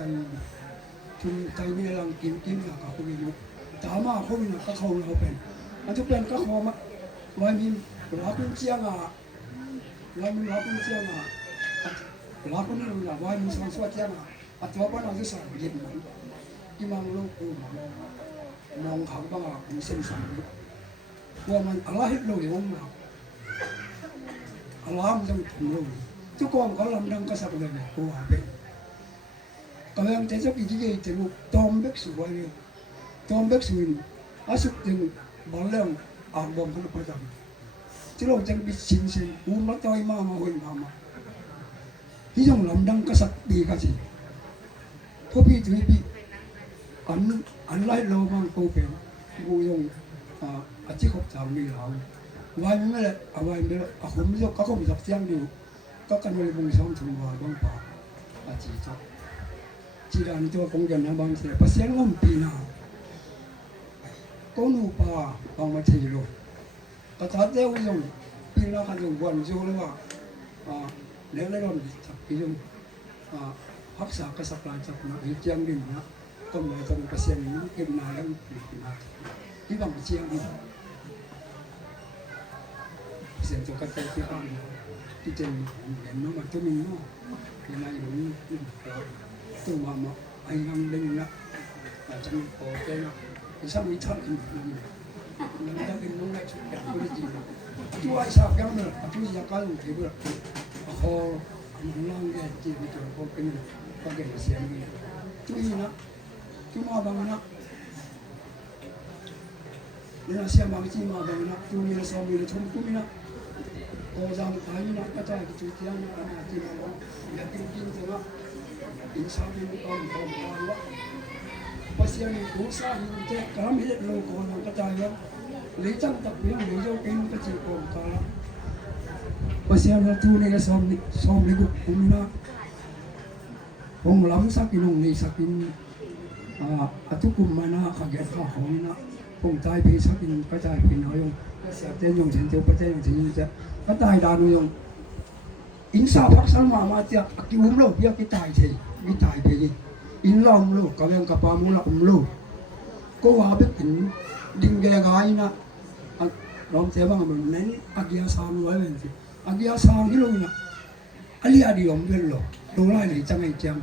จมีแรงกินนะก็เขาไม่รู้แต่มาเขาไม่นะก็เขาเราเป็นอันทุกเป็นก็เขามาวันนี้เราเป็นเจียงอ่ะเราเป็นเจียงอ่ะเราเป็นนี่เราวันนี้สองส่วนเจียงอ่ะอัตราบ้านเราจะสั่งเย็นเหมือนที่มังโลกกูมองเขาบ้างเป็นเส้นสายว่ามันอะไรให้เราอย่างนั้นอะไรมันต้องทำเราทุกคนเขาลำดังก็สักเลยกูหาเป็นก็ยังจะสักกี่ที่จะลูกตอมเบ็กสวยตอมเบ็กสวยอาสุดจึงบอลเรื่องอ่างบอมเขาประจำที่เราจะมีชินเซนอุ้มรัตใจมาหุ่นมาที่ต้องลำดังก็สักดีกันสิพวกพี่ถือพี่อันไล่เราบางกูเป็นกูยงอาชีพของสามีเราวันนี้ไม่เลยวันนี้ผมไม่รู้เขาไม่รับเสียงดูก็กันเลยมุ่งส่งถึงว่าบางป่าอาชีพจีรันตัวคงจะนะบางเสียภาษาเงินปีนาก็นูป่าบางมาเที่ยวก็ถ้าเที่ยวยังปีนาเขาจะวันโจเลยว่าเลี้ยงได้รอนจับปียังพักษากษัตริย์จับนะอีกอย่างหนึ่งนะก็หมายถึงภาษานี้เก็บนาแล้วที่บางเชียงนี่เสียงตัวกันใจที่ข้าง ที่เจนเห็นน้องมาตัวนึงเนาะยังไงอยู่นี่ตัวมาไอ้งามเล่นนะอาจจะมีโปรเจกต์ที่ซ้ำมีท่อนอีกนั่นจะเป็นน้องได้ชุดแบบคนจริงตัวไอ้ชาวแก้วเนี่ยตัวอยากการลงที่เบื่อพอมันล่างแก่จีบตัวพอเป็นพอเก่งเสียงดีตัวนี้นะตัวมาบางนะเนี่ยเสียงบางทีมาบางนะตัวมีสองมีชมตัวมีนะโอ้จำตายนะก็จะจุดที่นั่นนะที่มาว่าอยากกินตัวนะอินชาบินก็มีความร้อนวะภาษาเนี่ยผู้สร้างมันจะกระมิดโลกอนก็จะยังเลี้ยงตับเลี้ยงเลี้ยงกินก็จะโกงตาละภาษาเนี่ยตัวนี้ก็ซ้อมเลยกูผมนะผมล้ำสักกินงนี่สักกินทุกกลุ่มมานะขัดแย้งข้าวของนี่นะผมตายไปสักกินก็จะเป็นน้อยงก็เสียเต้นยงเฉียนเจียวก็เต้นยงเฉียนจะก็ตายดานุยงอินสาพักสลมาเจ้ากิวมโลกเยอะกิตายเฉยกิตายไปอินลอมโลกกับยังกับปามุลโลกก็ว่าไปถึงดิงแกกายนะลองเสียบ้างมันนั้นอากิยาสามร้อยเป็นสิอากิยาสามที่ลงนะอันนี้อดีตผมเป็นหรอกดูไล่เลยจังไงจัง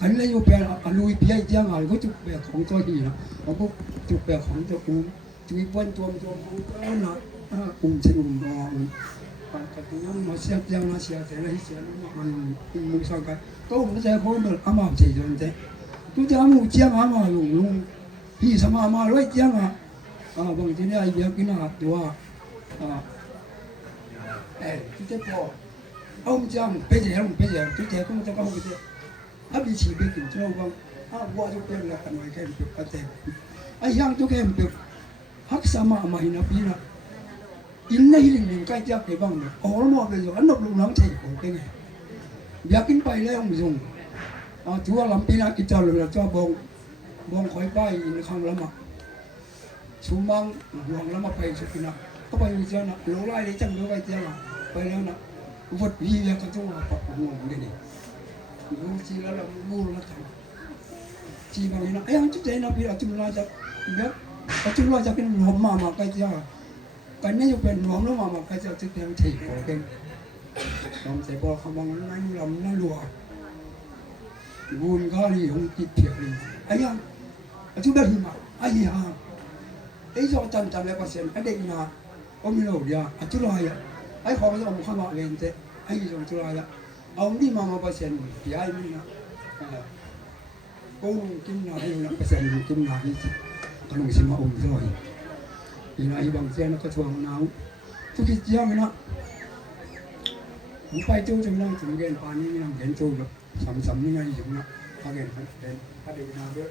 อันนี้อยู่เป็นอันลุยเพียงจังอะไรก็จุกแบบของตัวดีนะเขาก็จุกแบบของตัวกูจุกวันตัวกูก็นะเช่นนอนกับตัวนั้นมาเสียจังนะเสียแต่ละเสียมันมุสกันก็ผมจะเขาเป็นอามาเฉยจนเจ้ตัวจะมุเจียงอามาลุงพี่สมามาด้วยเจียงบางทีเนี่ยอยากกินตัวที่จะพอเอาเจียงไปเจอไปเจอตัวเจ้าก็จะเข้าไปเจอถ้ามีชีวิตถึงเจ้าบางวัวจะเป็นละกันไว้แค่เป็นประเทศไอ้ยังตัวแค่เป็นฮักสมามาหินะพี่นะอินในหินใกล้จะไปบ้างเนี่ยโอ้โหมอไปอยู่อันนบลุงน้องเฉยผมเป็นไงอยากกินไปแล้วมึงส่งชัวลำปีนักกิจจาร์เลยจ้าบองคอยไปอินข้างละมาชูมังหลวงละมาไปสุกินะก็ไปอยู่เจ้านะโลไล่เลยจังโลไปเจ้าไปแล้วนะวัดพี่ยังก็ต้องปรับปรุงเลยนี่ดูจีแล้วเราบูรณะทำจีบางทีนะไอ้ยังจุดใจนะพี่จุลราจะแบบจุลราจะเป็นหลวงมาใกล้เจ้ากันนี่อยู่เป็นหลวงแล้วมาใกล้เจ้าจะเตียงเฉยของเก่งลำใส่บอลขบังนั่งลำนั่งรัวบุญก็ดีของจิตเพียรไอ้ยังจุดเดิมมาไอ้ยังไอ้จอจันแล้วก็เสียนไอ้เด็กนะก็มีโลดีอ่ะจุลราไอ้ของมันจะออกมาข้างนอกเองเจ้ไอ้จอจุลราเอานี่มาเปอร์เซ็นต์ย้ายนี่นะก็กินหน่อยนะเปอร์เซ็นต์กินหน่อยขนมชิมมาอมซอยอีน่าอีบางเส้นก็ช่วงหนาวทุกทีเจ้าไม่นะผมไปจู้จังนั่งถึงเกณฑ์ปานนี้ไม่นั่งเห็นจู้แบบสำนี่ไงอยู่นะถ้าเกณฑ์เป็นถ้าเด็กนาเยอะ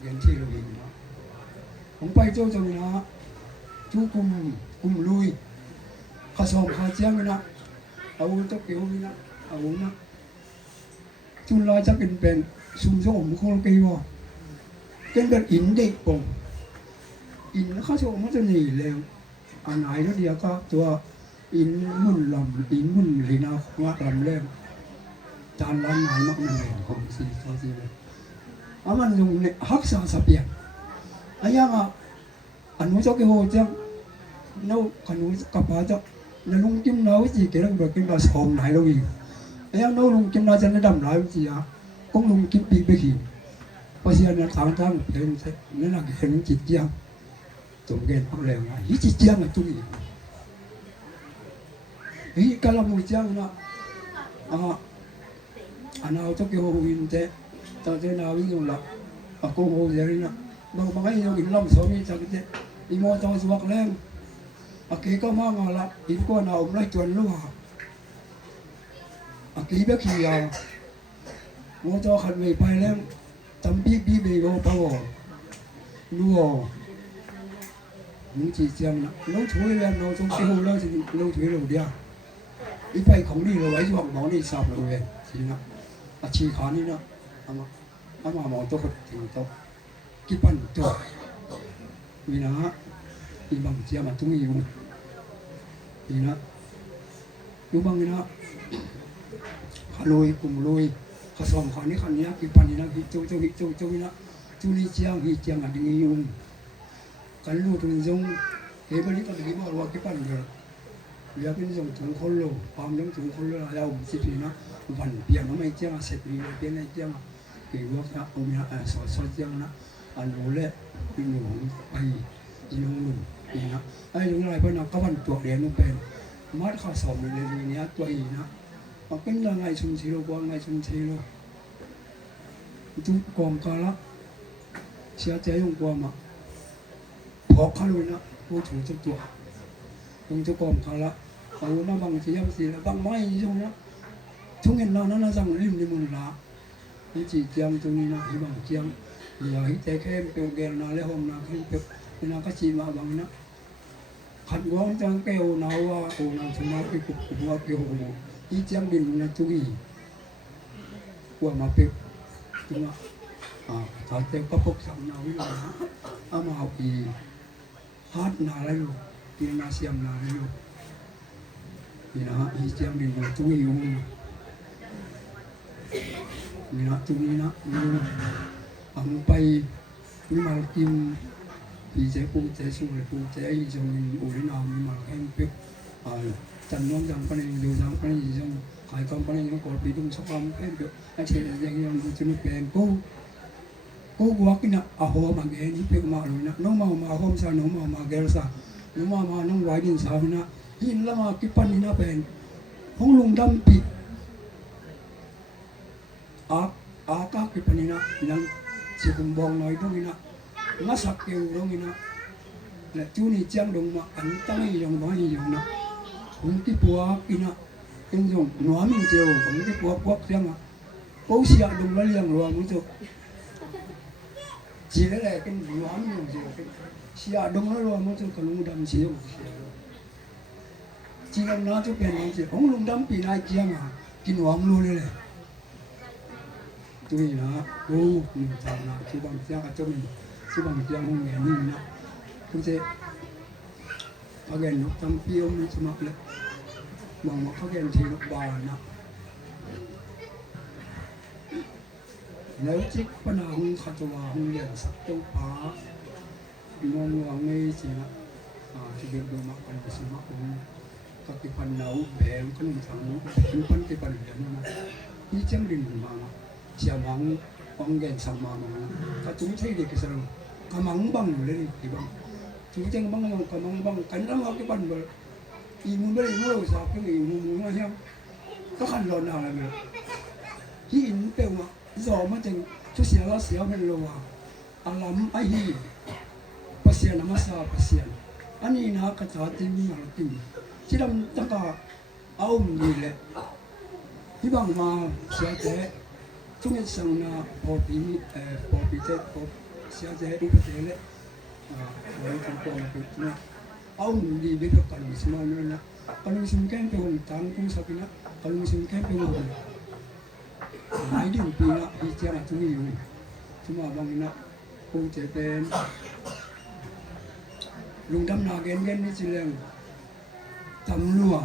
เกณฑ์ที่เราเองนะผมไปจู้จังนะจู้กุมลุยข้าสอบข้าเจ้าไม่นะเอาตัวเกี่ยวนี่นะเอานะจุลราจะเป็นซุ่มโซ่มคนเกี่ยวเป็นอินเด็กปงอินข้าโซ่มันจะหนีแล้วอันไหนแล้วเดียวก็ตัวอินมุ่นลำอินมุ่นลีนาของว่าลำเล่มจานล้างไหนมากมันเลยของสีเลยมันลงเนี่ยฮักษาสเปียนไอ้ยังอันนู้นเจ้าเกี่ยวจะนู้ขนุนกับป้าเจ้าแล้วลุงกินน้อยจีเกี่ยวกับกินปลาสองไหนเราอีกไอ้ยังนู้ลุงกินน้อยจะได้ดำไหลจีอ่ะก็ลุงกินปีไปขี่เพราะฉะนั้นทางเห็นนั่นแหละเห็นจิตเจียงตรงเกณฑ์เอาแรงนะจิตเจียงอะตุ้งอีกกะละมุเจียงนะอันเอาเจ้าเกี่ยวกับวินเจ้ตอนเจ้านาวิ่งอยู่ละโกงโง่เจริญนะบางไอ้ยังกินล้ำสมีจังเจ้อีโมตองสวักแรงอากีก็มาละอีกคนเอาไม่จวนลูกอากีเบกี้ยาวโมจอขัดไม่ไปแล้วทำปีเบโกปาวนัวมึงจีเจียงนะน้องช่วยแล้วน้องช่วยหูแล้วสิน้องช่วยเราเดียวอีไปของนี่เราไว้ช่วงหมอนี่สอบเราเองสินะอาชีขานี่นะเอามาหมอตัวคนถึงตัวกี่ปันตัวมีนะอีบางเจียมันตุ้งอยู่นี่นะอยู่บางนี่นะขลุยกลุ่มลุยขสมขอนี้ขันนี้กี่ปันนี่นะฮิจูนี่นะจูนี่เจียงฮิเจียงอันนี้อยู่กันลูกตรงนี้จง Ke bali ka di mo wa ke pan ga ya pin jong chung khol lo pam jong chung khol lo ya um si na van pian mai chiang set ni pian ai chiang ke wo ka um ya so chiang na an lo le pin lo ai ji lo lo na ai lo lai pa na ka van tua le no pen ma kha so mi le ni ya tua i na ma pen la ngai chung chi lo kwa ngai chung chi lo tu kom ka la sia che yong kwa maพอเขาเลยนะผู้ถูกจับตัวตรงจะกอมเขาละเอาหน้าบางทียังสีละบางไม้ช่วงนี้ช่วงเห็นเรานั้นสั่งริมในมือละนี่จีเจียงตรงนี้นะที่บางเจียงอย่าให้แต่แค่เปลวแกนนาและห้องนาแค่เปลวนาก็จีมาบางนะขัดว้องจังเปลวนาว่าโอนาสมาไปกุบว่าเปลวนี่เจียงดินนะจุกีว่ามาเปลวตรงนั้นถ้าเต็มก็พกสามนาวิลาเอามาเอาปีฮาดนาอะไรลูกปีนาเสียมนาอะไรลูกนี่นะอีเจียมดินจุ้ยอยู่นี่นะจุ้ยนะนี่เอาไปนี่มากินปีเจ้าปูเจ้าสู้เลยปูเจ้าไอ้จงอุลินามนี่มาแข่งเป๊ะจันน้องจังปนีดูจังปนีจงขายกำปนีก็กอดปีดุงสกามแข่งเป๊ะไอ้เชี่ยยังดูจะไม่เปลี่ยนกูwalk in a home again, he pick Maruna, no mamma, home sa, no mamma, girls, no mamma, no riding savina, in Lama, Kipan in a pen, Hong Dumpy, Aka Kipanina, Young Chicken Bong, Noidongina, Masak, Longina, let Tuni Chandoma, and Tami Young Bonnie, Hong Kipua, Pina, in Yong, Noamin Joe, Hong Kipua, Walk Yama, Osia, the William Romuto. Chỉ là cái nhóm nhiều gì cái xia đông nó rồi mới cho cái lùng đâm xia chỉ là nó cho cái này chỉ ông lùng đâm bị ai kia mà cái nhóm luôn đấy tụi nó mình chọn là chỉ bằng xia cái cho mình chỉ bằng xia không nghe mình nè cũng thếเขาแกนนกจำเปี้ยวมันสมัครเลยมองว่าเขาแกนทีนกบานนะแล้วจิกปนาหงขัดว่าหงเลี้ยงสัตว์ตัวป่างงว่าไงสินะที่เดินดูมาเป็นสมัครก็ที่พันเหนาแบงขนมถังเป็นพันที่พันเหรียญนะนี่จังดินมาเสียมังปังแกนสัมมามังก็จุ้งใช้เด็กสระกำมังบังเลยที่บังจุ้งจังบังเรากำมังบังกันแล้วเราที่พันเบอร์อีมุนเบอร์อีมุนเราสับก็อีมุนมาเฮียก็ขันร้อนอะไรแบบที่อินเปลวรอมาจังชุเสียแล้วเสียเป็นโลวะอาลัมไอฮีปัสยานามาสาปัสยาอันนี้นะกระจายที่มีมาติมที่เราตั้งแต่เอาดีเลยที่บางมาเสียใจช่วงนี้สั่งนะพอปีเจ็ดพอเสียใจอีกประเทศเลยเราทำตัวมาเป็นนะเอาดีไปกับการมิสมาเลยนะการมิสมาแค่เป็นคนต่างกุ้งสับนะการมิสมาแค่เป็นคนหลายเดือนปีละที่เจ้าหน้าที่อยู่ที่มาบางนะคงจะเป็นลุงดำนาเกนนี่สิเรื่องตำรัว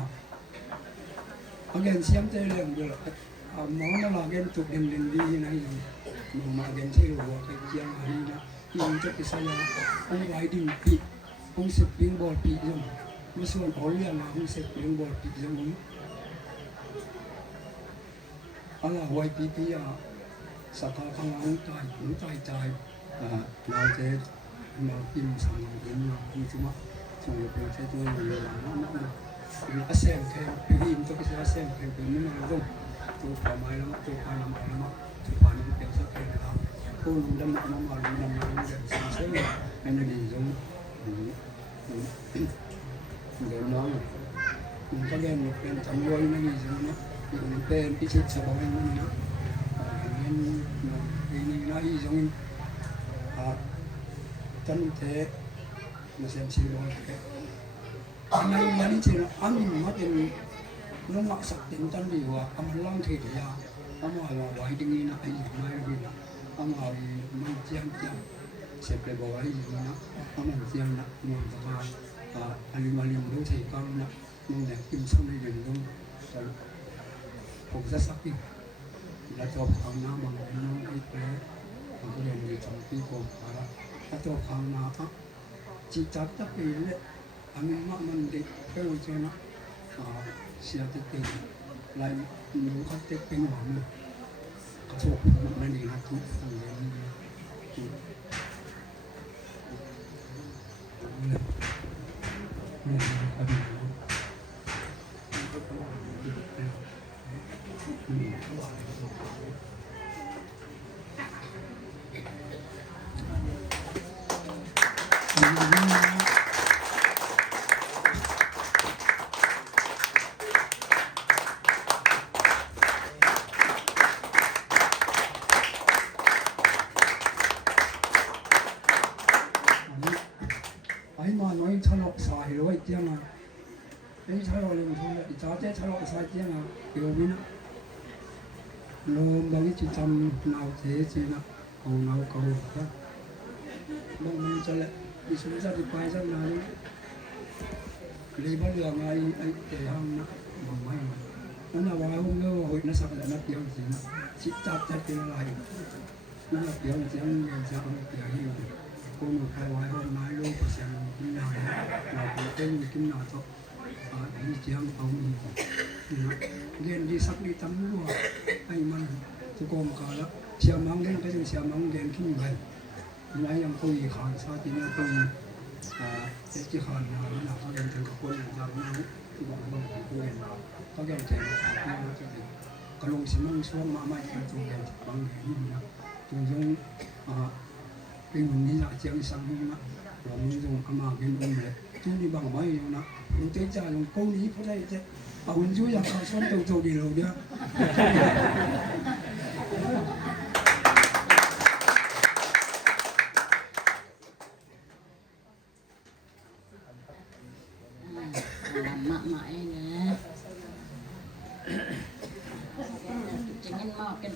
เอาเกนเสียมใจเรื่องเดียวหมอนั่นละเกนถูกเด่นดีนะอย่างมาเกนที่รัวกับเจียงอะไรนะยังจะไปสยามองหลายเดือนปีองสิบปีบอดปียังมาส่วนขอเรื่องนะองสิบปีบอดปียังอะไรไว้ปีสัตว์ข้างหลังตายหรือตายเราจะเรากินสั่งกินเรากินจุ๊บส่งไปใช้ตัวเรานั่นเป็นอาเซียนแค่ปีนตัวก็ใช้อาเซียนแค่เป็นไม่มาลงตัวป่าไม้แล้วตัวป่าน้ำมันแล้วตัวป่านี่เป็นสักแค่แล้วตัวลุงดำน้ำมันเดินสั่งเส้นอันนี้จงเดินน้องมันก็เล่นเป็นจำรวยนั่นเองนะเป็นพิชิตสบายนั่นนะนี่นะอีจงจันเทมาเสียมชีวะอันนี้ยันจริงอันนี้มาเป็นน้องมักสักเต็มจันดีว่าอามันล่างเทียอามาว่าไว้ดึงนี่นะไอ้ไม่รู้นะอามามันเจียงเสพเลยบอกว่าไอ้นะอามันเจียงนะมันตาอันนี้มาเลี้ยงดูใช้กันนะมันแดกกินซ้ำในเดือนนู้นผมจะสักทีแล้วจบทางน้ำบางน้องอีกแล้วผมก็เรียนอยู่2 ปีก่อนแล้วจบทางน้ำจีจับตะปีเลย amin ma man de pe o chona sia te te lai nu ka te pe no mu ka so ma na ni ha tu ang le ni tu ne ka bi ai mà nói cho lọc xài rồi tiếng à cái cho lọc lên thôi cho thế cho lọc xài tiếng à kiểu như nó bao nhiêu trăm nào thế chứ nó cầu nào cầu đó đông mình cho lại đi xuống ra đi quay ra nào đi lấy bao đường ai để hàng nó bằng máy nó là vài hôm nữa hội nó sắp lại nó tiếng gì nó chít chặt chặt cái lại nó là tiếng tiếng người sao tiếng nhiều cô một hai vài hôm nay luôn có xem cái nào cũng cái nào cho đi tiếng ông lên đi sắp đi tắm luôn anh mang tôi còn cả đó xem mong đến cái xem mong đến khi vậy nãy em tôi khán sao thì nó tôi cái chỉ khán làเขายังถึงกับคนเราที่บอกว่าผู้เรียนเขายังใจเขาจะก็ลงสิมั่งช่วงมาไม่กันตรงกันบางอย่างนี่นะตรงยังเป็นวันนี้ละเจียงสังนะหลงตรงอามาเป็นองค์เลยทุกที่บางไว้อยู่นะลงเตะจ่าลงก้นี้เขาได้จะเอาคนช่วยอยากเอาช่วงตัวดีเราเนี่ยmak mak ini jangan makan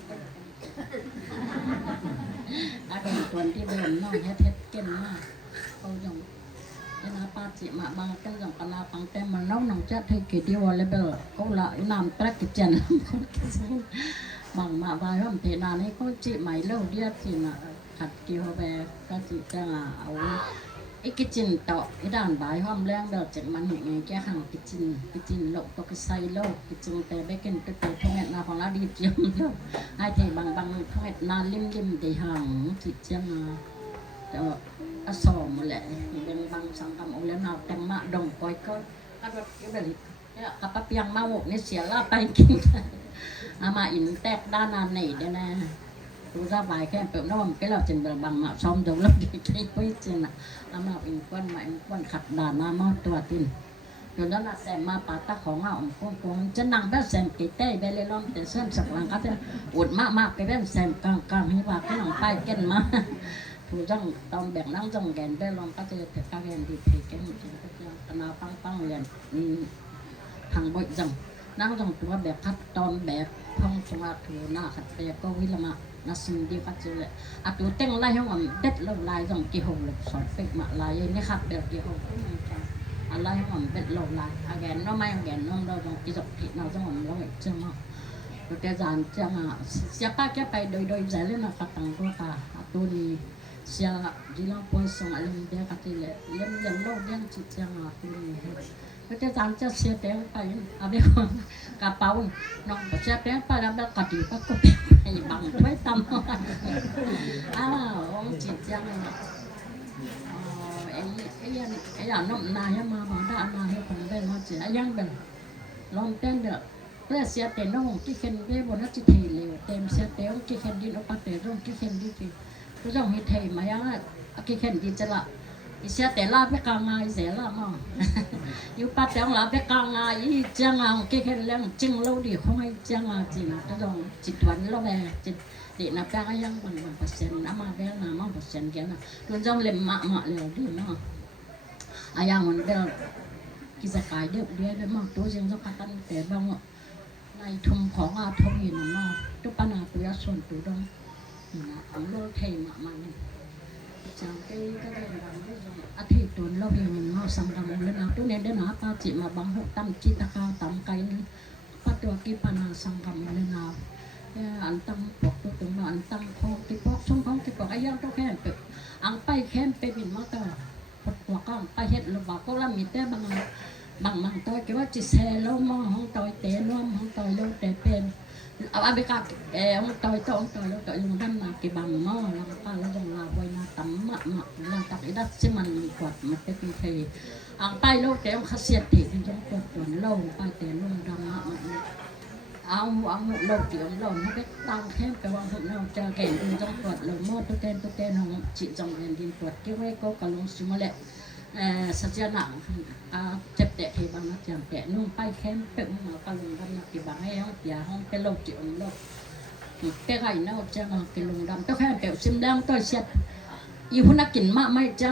ada tuan di dalam no het ken mah kau jong kenapa cik mak bangkan jong kenapa tem menong nong chatให้กี่ดีวอลเลย์บอลก็ละน้ำตรักกิจจันบางมาบายห้องเทนานี่ก็จิใหม่เล่าเดียจิน่ะขัดกี่หัวแบก็จิจะเอาไอ้กิจินต่อไอ้ด้านบ่ายห้อมแรงเดาจากมันเห็นไงแก่ห่างกิจินโลกตกใส่โลกกิจินแต่ไปกินไปท้องแม่นาของเราดีเจียมเยอะไอ้ที่บางท้องแม่นาลิ่มได้ห่างจิตเจียมแต่ว่าอสอมมาแหละเป็นบางสังคมเอาแล้วนาแต่มาดงปล่อยก็ก็แบบเนี่ยกับปะเปียงมาหกเนี่ยเสียละไปกินอามาอินแตกด้านนานไหนเด้นะรู้ra vài cái em nó cái là trình bày bằng mạo xong đầu lớp đi cái quay trên là ama in quan mà in quan khặt đà na ma tua tin rồi đó là xem ma bà taของเอาcon chân năng bé xem cái tay bé lên lom để xem sặc lăng cái uột ma cái bé xem càngให้ว่าcái lòng bay ken ma thủ răng tông bẹn năng răng gẹn bé lom cái cái gẹn đi thì cái một cái nào tăng liền thằng bội răng năng răngตัวแบบคัดตอนแบบphongสมาธิหน้าขัดแบบก็วิลมาnasin di facile atu teng lai hong am bet lo lai jong ki hong lo sor pek ma lai ni khat bel ki hong alai hong am bet lo lai again no mai again no do jong ki jok ki na jong am lo chang ma to te jan chang siapa ke pai doi zai le na katang ko ka atu ni sia dilang pon song alim de katile lem lo den chi chang atu ni cái dàn cho xe téo phải à biết không cà pháo nó có xe téo phải là bắt cà đi bắt cột hay bằng thuế tâm ông chị chăng em cái là nó nài mà bằng đã nài phần bên nó chỉ là giang bên lòng tên được cái xe téo nó không cái khen cái bọn nó chỉ thề liều tem xe téo cái khen đi nó bắt téo rồi cái khen đi thì cái dòng thì thề mà á cái khen đi cho là xe té la bé càng ngày dễ là mà yêu bắt téo là bé càng ngày chăng cái lên chừng lâu đi không hay chăng chỉ là cái dòng chỉ tuần lâu về chỉ để là bé cái yang bằng percent mà bé là mà percent cái là luôn dòng lên mạ liều đi mà yang mình bé kita cái được dia mà tôi riêng cho các anh té băng này thùngของthùng gì mà tôi pan tôiส่วนtôi đông ông lô thầy mà chàng cái athi tuần lâu thì mình mau sang làm lên nào tôi nên đến nào ta chỉ mà bằng hộp tâm chi ta cao tầm cái bắt đầu cái pan sang làm lên nào anh tăng bọc tôi tưởng là anh tăng kho cái bọc xong không cái bọc ai yang tôi khen anh bay khen bay bình mất rồi กว่าก็ไปเฮ็ดระบอกก็ละมีแต่บางตัวก็ว่าจิแซโลมองห้องตอยเตนวมห้องตอยโลแต่เป็นเอาไปกะห้องตอยโลตอยลงดำมากี่บางหม้อแล้วก็แล้วลงลาไว้นะตำมะแล้วตักอีดัดสิมันมีกวดมันเป็นเทอังไปโลแต่ขเสียติจังกวดตัวโลไปเตนวมดำมะเอาโลเกี่ยวโลมันก็ตั้งแค่ไปว่าพวกเราจะแก่ดินจังกวดโลหม้อตัวเต้นของจิจังเรียนดินกวดเกี่ยวไว้ก็กะลงสิมาแหละสัจหนังเจ็บแต่ที่บางนักจำแต่นุ่งไปแคมเปิดมากระลุงดำนักที่บางให้ห้องยาห้องเป็นโรคจิ๋วโรคเป๊ะไก่เน่าจะมาเป็นลุงดำต้องแค่เปลี่ยนซิมแดงตัวเช็ดอยู่พนักกินมากไม่จะ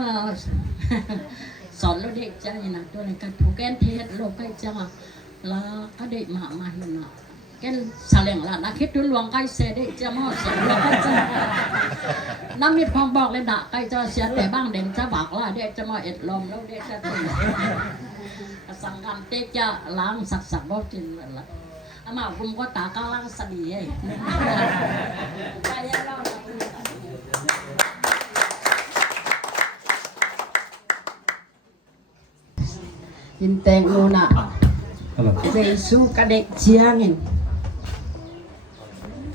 สอนเราเด็กจะอย่างนั้นตัวในการถูกแกนเทศโลกใกล้จะแล้วก็เด็กมาเห็นนะแกนสาเหลงละนักคิดตัวหลวงใกล้เสด็จจะมอเสียแล้วก็จะน้ำมีพองบอกเลยด่าใกล้จะเสียแต่บ้างเด่นจะบอกว่าเด็กจะมาเอ็ดลมแล้วเด็กจะตื่นสังกัดเด็กจะล้างสักบ่กินเลยละอามาผมก็ตากล้างสดีไอ้ไปยังเรายินแตงโมน่ะเบซูกะเด็กเชียงิน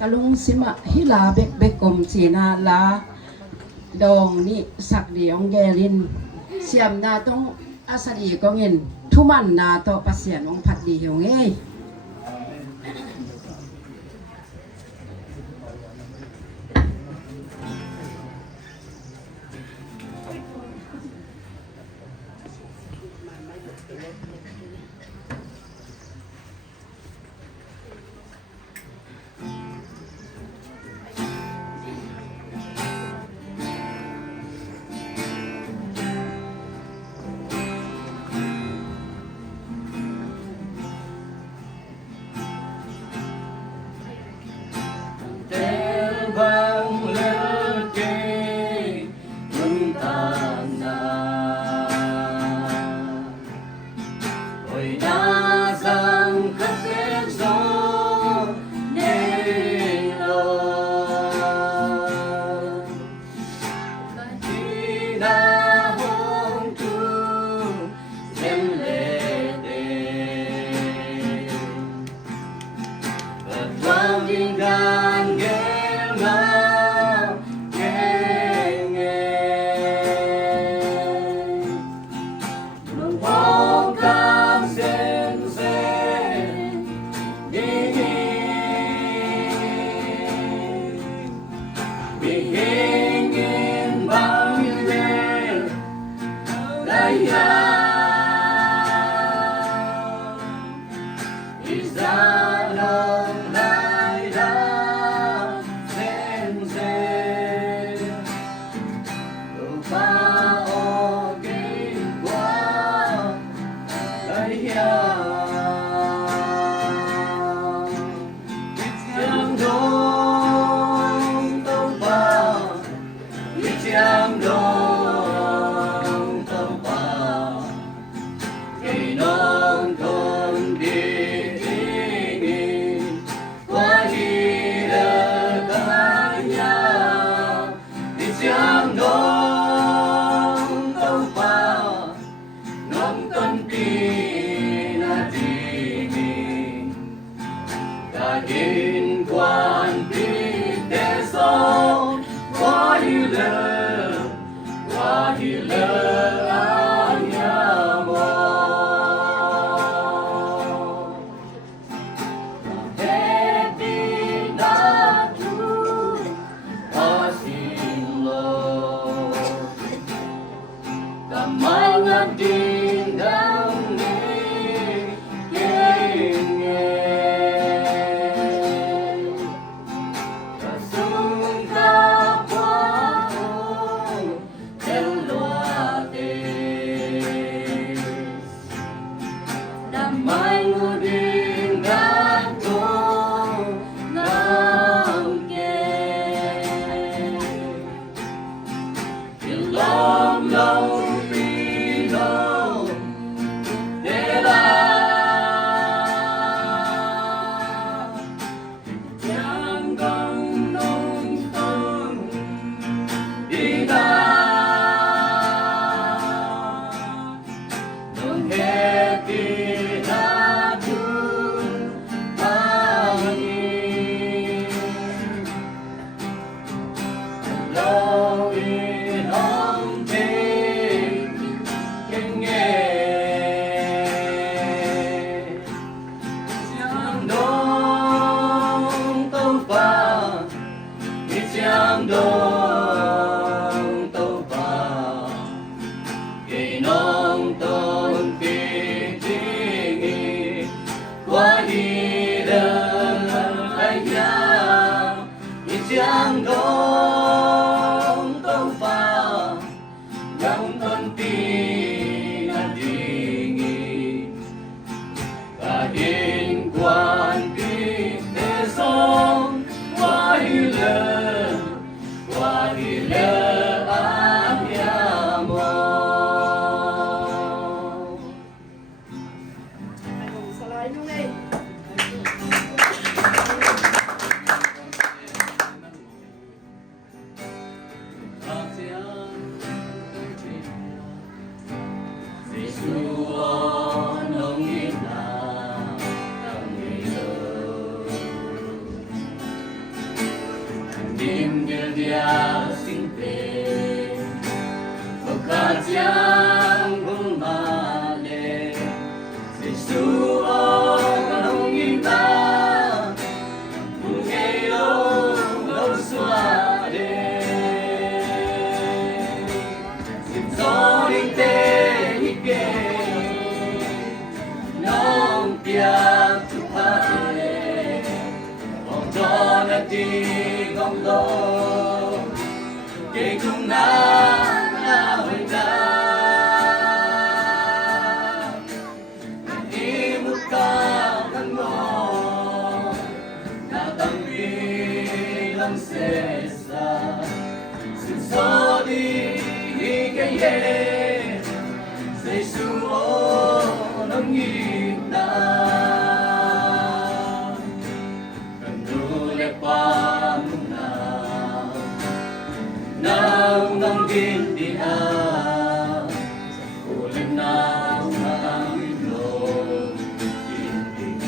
กะลุงสิมะฮิลาเบกกลมสีนาลาดองนี่สักเดียงแกลินเสียมนาต้องอาสดีก็เงินทุมันนาต่อปัสเสียนองผัดดีเหี่ยวเง้ยHãy subscribe cho kênh Ghiền Mì Gõ để không bỏ lỡ น้องเพเก่งเงGiang đông tâu ba Đi giang đông tâu ba Kỳ nông tôn kỳ tình Qua đi đơn ai ya Đi giang đông tâu ba Giang tôn tình là tình Và đến quan kỳ thế sông Qua đi lỡ anh ya mô Dim dia dia sing pe Okajang bumale Jesu nong ita Mungelo lo suade Sim soring te hike Nong pia tu pate Ông cho na ti ngong lo Kể cùng na hồi ta Đi một ca ngăn ngô Na tâm vi lòng xe xa Sự gió đi cái ye Giê xu ô nông nhìn ta Cần đủ lệ qua mùng nào Nào nông ghiên đi ao Cô lên nào mang in lô Ghiên đi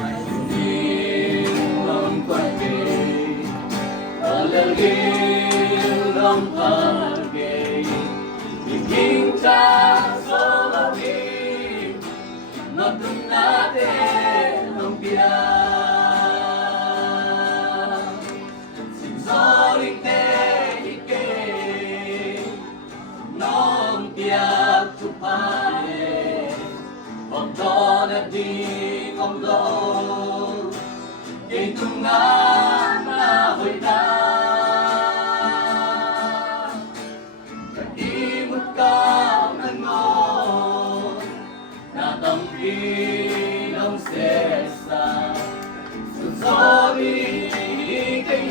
Mai dù nhìn lòng quan đi Và lỡ ghiên lòng phản ghê Nhìn kinh cha số bao đi Nó tung nát tên lòng bia Soring te hike Nong pia tu pale Om tona di ngom lo Kay tungan na hoy na Kanimut ka ng ngon Na tampi ng sesa Sorry kay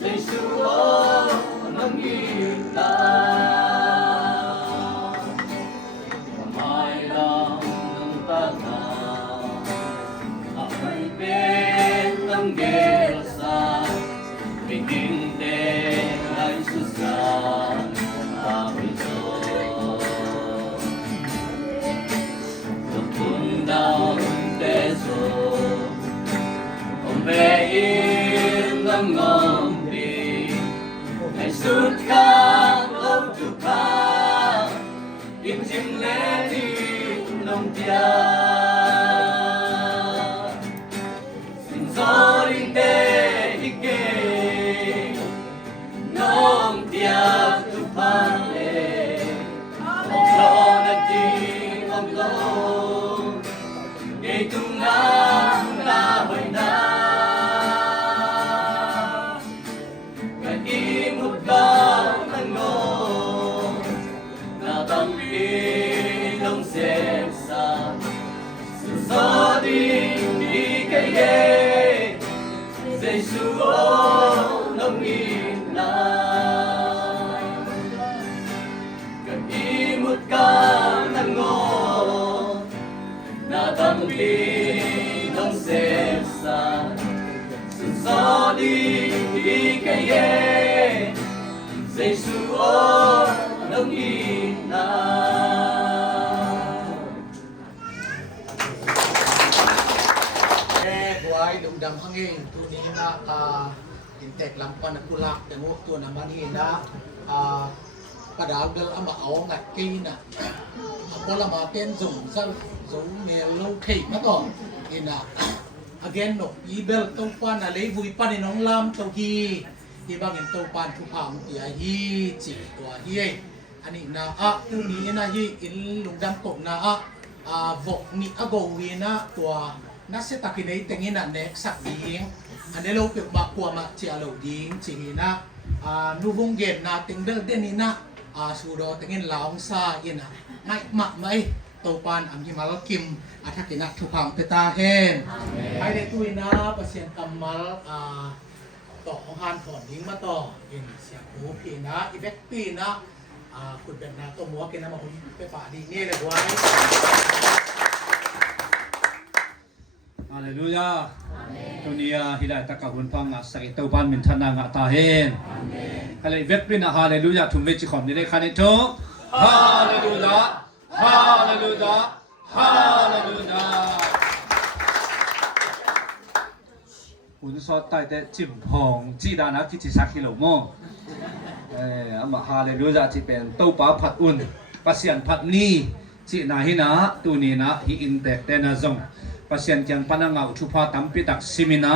Giê xu nông nhìn ta mai lòng ta nào ai bên tâm ghê xa mình kinh tế lại susah ai cho pun down te so về yên ngâm ngom đi ngày suốt khát ôm chụp pa im chim lẽ đi nông tia xin gió đi tê đi kê nông tia chụp pa lê ông lo na đi ông lo ngày tung nắng ta hồi na Gió đi cái ghê Giê xu nông nghìn na Cần ý một ca nắng ngô Na tâm đi nông xếp xa Gió đi cái ghê Giê xu nông nghìn na buai lung dam hangin tu ni na intek lampan kulak tengok tu nama ni na padahal bel ama au ngat ki na apola ma pen zung sal zung ne lo thei ma to ina again no ibel tong pan na lei vui pan ni nong lam to hi bang in tong pan thu pham ti hi chi to hi ani na tu ni na hi in lung dam ko na vok ni ago wi na to na se takinei tengina nek sak ding ane lo pe ma kwa ma chi alo ding chi na nu vong gen na ting del den ni na su do tengin laung sa ina ngai ma mai to pan am hi mal kim athakina thu pham pe ta hen ai de tu na pasien kamal to han thon ding ma to in sia ku pi na i bek pi naคุณเป็นนาตัวมัวกินน้ำมันไปป่าดีนี่เลยบวยฮาเลลูยาตัวนี้ฮิลาตะกะหุนฟังสักตัวปานมินทนางะตาเฮนฮาเลเวกปินะฮาเลลูยาทุมเมจิคอมนี่เลยคันโตฮาเลลูยาฮาเลลูยาฮาเลลูยาหุนซอดใต้แต่จิมพองจีดานะกิจิสักกิโลโมอามาฮาเลลูยาที่เป็นเต้าปาผัดอุ่นปัสยันผัดนี้ที่นาหินะตูนี้นะฮิอินเตกเตนาซงปัสยันเกียงปนังเอาชุพาตัมปิตักซิมินะ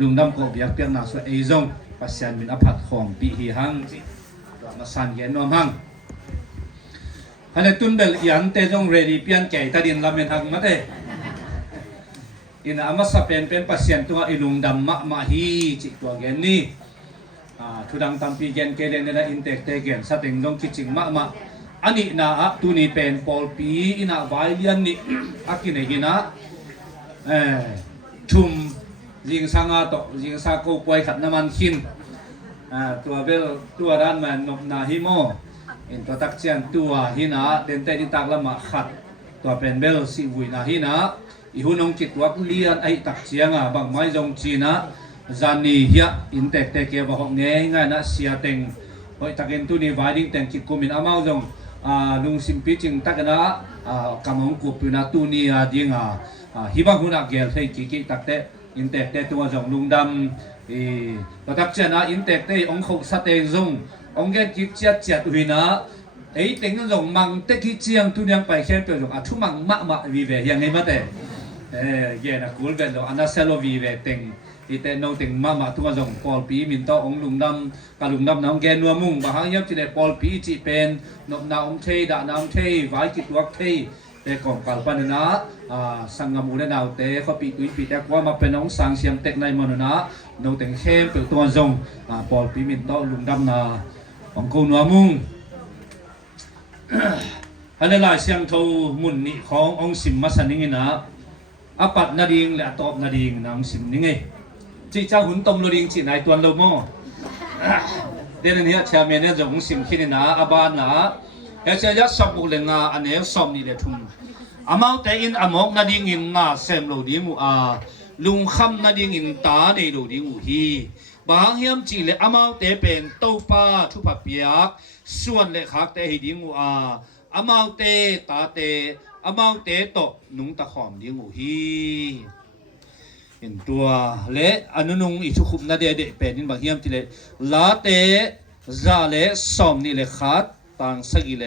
ลุงดำโกบยักเปียงนาสุเอซงปัสยันมินอภัดของปีฮิฮังจิตัวมาสันเย็นนวมหังฮัลโหลตุนเบลยันเตจงเรดีเปียนแก่ตาดินลาเมนหังมาเตอินะอามาสเปนเป็นปัสยันตัวอิลุงดำมาฮีจิตัวเกนนี่ทุดังตัมปีเกนเกเรนนะอินเตกเตเกนสติงลงคิดจิงมาอันนี้นะตุนี่เป็นปอลปีอินะไวเลียนนี่อากินเอกินะชุมยิงสังอาโตยิงสาโกป่วยขัดน้ำมันขินตัวเบลตัวด้านมันนกนาฮิโมอินตัวตักเชียนตัวหินะเดนเตนิตักละมาขัดตัวเป็นเบลสิวุยนาหินะอีหุ่นองจิตวักเลียนไอตักเชียงบางไม้จงจีนะจานีเฮียอินเตกเตเกียบหอกเงี้ยง่ายนะเสียเต็งหอยตะเกนตุนี่วายดิ้งเต็งจิตกุมินอามาจงลุงสิมพิจิงตักนะกำมงกุปินาตุนี่ดิ้งฮิบังหุนักเกลให้กิตักเตอินเตกเตตัวจงลุงดำตัวตักเจนะอินเตกเตองค์สเตงจงองค์เกจิตเจียดเจียดวินะไอเต็งจงมังเตกิเจียงตุนี่ยังไปเขียนเปจงทุมังมะวิเวยังไงมาเตเยนะกูลเวลอันนั้นเซโลวิเวเต็งอีแต่โนติงมาทุกคนปอลปีมินโตองลุงดำกับลุงดำน้องแกนัวมุงบางครั้งยับจีเดปอลปีจีเป็นนกนาองเทดานาองเทไว้กิดวักเทแต่ก่อนกัลปานะสังกมูเนนาวเตเขาปีตุยปีแต่ว่ามาเป็นน้องสังเสียงเต็กในมนุษย์นะโนติงเข้มเปิดตัวจงปอลปีมินโตลุงดำนาของกูนัวมุงฮันเลลายเสียงโทมุนนี่ขององสิมมาสันนิงนะอปัดนาดิงและตอบนาดิงนางสิมนิงจีเจ้าหุ่นตมลุดิงจีนายตัวเราโม่เดี๋ยวนี้เชียร์เมียเนี่ยจะหุ่นสิมขี้นี่นะอาบานนะเอเชียยัดสอบบุกเลงาอันนี้สอบนี่เลยทุ่มอามาแต่อินอามกนาดิงอินงาเซมเราดิงูลุงคำนาดิงอินตาในเราดิงูฮีบางเฮียมจีเลยอามาแต่เป็นเต้าป้าทุบเปียกส่วนเลยคักแต่ให้ดิงูอามาแต่ตาแต่อามาแต่โตนุ่งตะขอมดิงูฮีเห็นตัวเละอนุนุงอิชุคุบนาเดเดเป็นนินบางเฮียมจีเลลาเตซาเลสอมนี่เลขาดต่างสักิเล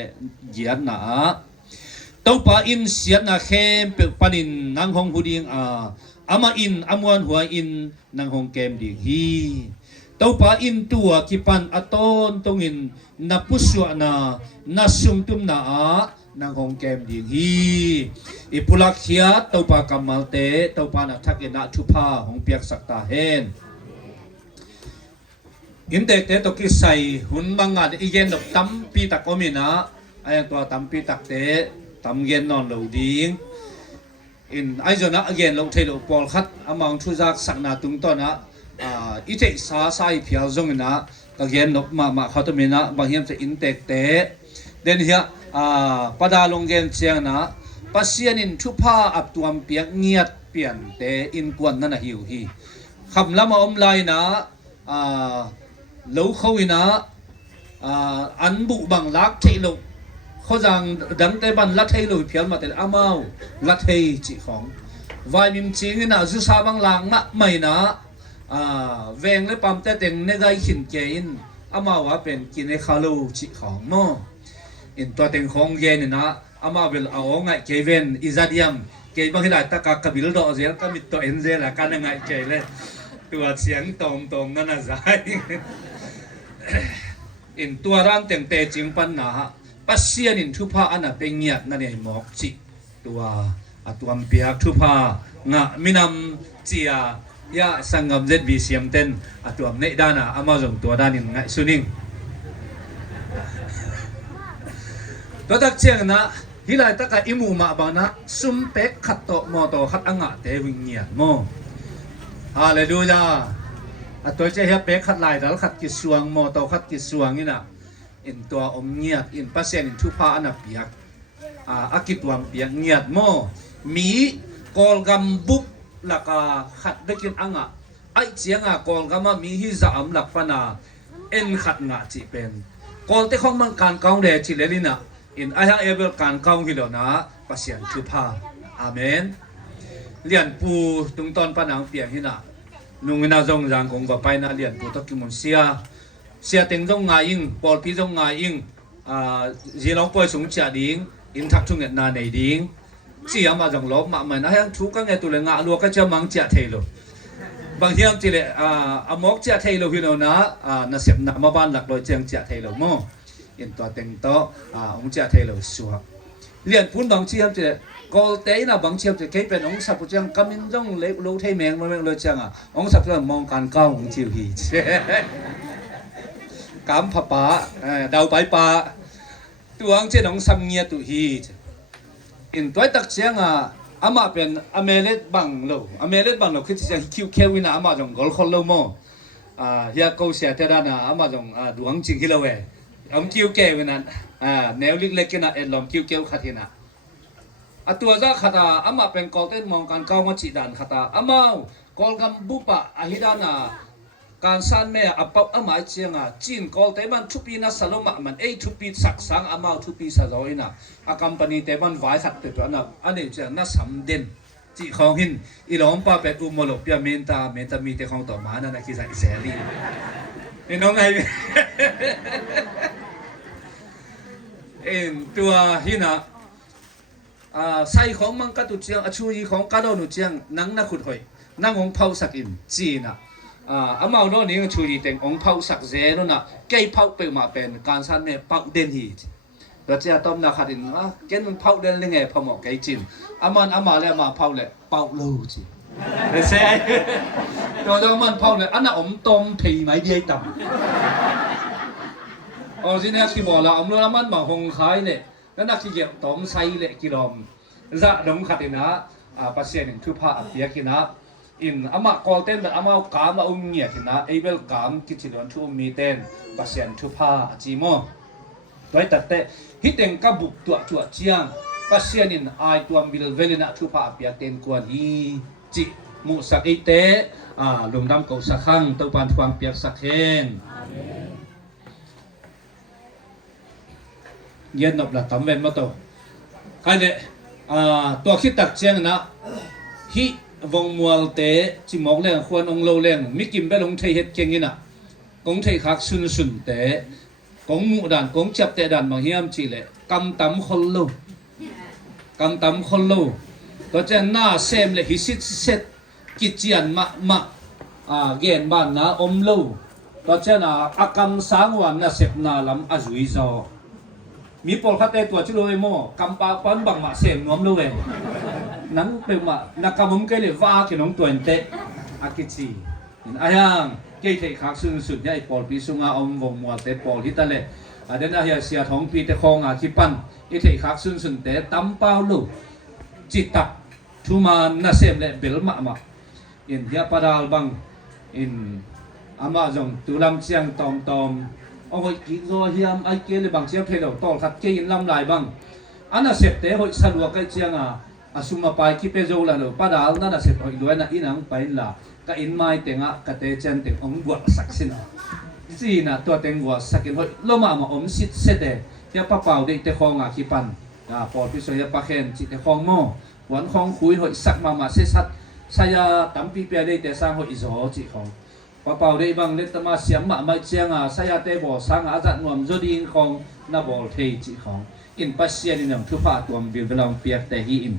เยียนนะตัวป่าอินเสียนนะเข้มเปิดปนินนางหงหูดิงอามาอินอามวนหัวอินนางหงเกมดิงฮีตัวป่าอินตัวกิปันอตอนตรงอินนับพุสวนานัสซุมตุมนานางหงเกมดิงฮีอิปุลักเฮียตัวป่ากำมัลเตตัวป่านักทักเอนะทุพาหงเปียกสักตาเฮนอินเตเตตกิใส่หุ่นบางงานอีเย็นดอกตั้มปีตักอมินะไอ้ตัวตั้มปีตักเตตั้มเย็นนอนเหลวดิ้งอินไอ้เจ้านะเย็นเราเทลปอลคัดอามังชุจักสักนาตุงต้นนะอีเทสาสายเพียวจงนะก็เย็นดอกมาเขาตัวมินะบางเฮียมจะอินเตเตเดนเฮียปดาลงเย็นเชียงนะปัสยานินชุพาอับตัวเปียกเงียดเปลี่ยนเตอินกวนนั่นนะหิวฮีคำละมาอมไลนะlâu khâu ina ăn bụ bằng lát thay lục khó rằng đắng tay bàn lát thay lùi phiền mà tay amao lát thay chỉ phóng vai mim ching na zu sa bang lang ma mai na veng le pam te teng ne gai khin ke in ama wa pen kin e khalu chi khong mo in to teng khong ge ni na ama vel a ong ngai ke ven izadiam ke bang hilai ta ka kabil do zel ka mit to en zel la ka na ngai ke le tua chiang tom tom na na zai in tua ran teng te ching pan na ha pasian in thu pha ana pe ngiat na nei mok chi tua atuam piak thu pha nga minam chia ya sangam zb siam ten atuam nei dana amazon tua danin ngai suning to tak chiang na hilai ta ka imu ma ba na sum pek khat to mo to khat anga te wing ngiat mo hallelujah atoi che he pek khat lai dal khat ki suang mo to khat ki suang ina in tua ngiat in pasien in thu pha ana piak akitwam piak ngiat mo mi kol gam buk laka khat bekin anga ai chianga kol gama mi hi za am lak pana en khat nga chi pen kol te khong man kan kaung de chi lelina in aya ever kan kaung hi lo na pasien thu pha amen lian pu tung ton panang piang hina nung na jong jang kong ba pai na lian pu to ki mun sia teng jong nga ing pol pi jong nga ing ji long poi sung cha ding in thak chung na nei ding chi ama jong lop ma man a hang thu ka nge tu le nga lo ka cha mang cha thei lo bang hiam chi le amok cha thei lo hi no na na sep na ma ban lak lo chang cha thei lo mo in to teng to ong cha thei lo suwa lian pun bang chi ham chi le kol te na bang chi ham chi ke pen ong sa pu chang kamin jong le lo thei meng ma meng lo chang ong sa pu mong kan kaung ong chi hi cám phá bá đầu bãi bá tuang trên ông sam nghe tụ hi in toy tak chiang ama pen amelet bang lo khi chiang kiu kewin ama jong gol khol lo mo ya ko sia te na ama jong duang ching hilaw e ông kiu kewin neu lik lekena en lom kiu kew khatina atua za khata ama pen kol ten mong kan kaw ma chi dan khata ama kol gam bupa ahidanaการสร้างแม่อปับอมาเชียงจีนกอลเตมันทุปีนัสลมมันทุปีสักสังอามาทุปีสะร้อยนะอากัมปนีเตมันไว้สักเตัวนะอันนี้จะน่าสำเด่นจีของหินอีหลงป้าเป็ดอุโมโลเปียเมนตามีเตของต่อมานั่นนะคือใส่เสรีนี่น้องไงตัวหินะใส่ของมังกรตุเจียงชูยีของกระโดนุเจียงนังนักขุดหอยนังของเผาสักอินจีนะอามาโน่นี่ชูดีเต็งองเผาสักเจโน่นะแก่เผาไปมาเป็นการสั่นเนี่ยเผาเด่นฮีเราจะต้มนาคาดินแก่มันเผาเด่นเลยไงพอหมอกไก่จินอามาแล้วมาเผาเลยเผาลูจีเซ่ตัวมันเผาเลยอันน่ะอมต้มผีไม้เดียต่ำอ๋อที่นี่ที่บอกเราอมรู้แล้วมันมาหงคายเนี่ยแล้วนักที่เกี่ยวต้มไซเลยกิโลมจะดมขัดนะปัสเซียนทุพะเปียกินะin ama kolten ben ama kama ungnya kina able kam kichilon thu mi ten pasien thu pha achimo toy tatte hiteng ka buk tua chiang pasien in ai tuam bil velina thu pha apia ten kwan hi chi mu sak ite lungdam ko sakhang to pan thuang piak sakhen amen yen nop la tam ven ma to kai le to khit tak chiang na hi vong mual te chi mok leng khwan ong lo leng mi kim be long thei het kengina kong thei khak sun te kong mu dan kong chap te dan ma hiam chi le kam tam khol lo to chen na sem le hi sit set ki chian ma gen ban na om lo to chen akam sang wan na sep na lam azui zoมีปอลคัตเตตัวชิโร่เอโม่กำปาปันบังมาเสียงน้อมเลยนั่งเป็นมานักการมุมเกลี่ยว่าเกี่ยน้องตัวเตะอากิจีอายังเกี่ยเทขักสุดใหญ่ปอลปีสุงาอมวงมัวเตะปอลที่ตะเล่เดนอาเฮียเสียท้องปีเตะคองอาคิปันเทขักสุดเตะตั้มเป้าลูกจิตตักทุมานาเซมเล่เบลมาอินเดียปาดาลบังอินอามาจงตุลำเชียงตอมโอ้ยกินโซเฮียมไอเกลบางเชียงเพลย์ต่อขัดเกยินลำลายบังอันน่ะเสพเตะหอยสะดวกไอเชียงสุมาไปคิดเป็นโจละเลยป้าดาวนั่นน่ะเสพหอยด้วยน่ะอินังไปละก็อินไม้เต็งกะเตเจนเต็งองบวชสักสินะสินะตัวเต็งบวชสักกินหอยล้มมาอมสิทธิ์เสด็จเจ้าป้าเป่าเด็กเตะคองคิปันปอดพิเศษป้าเข็นจิตเตะคองโม่ วันของคุยหอยสักมาเสสัตsaya tampi pe dei te sang ho izo chi khong pa pau dei bang le tama siam ma mai chianga saya te bo sang azat nuam jodin khong na bol thei chi khong in pasien in nam thu pha tuam bil belong piak te hi in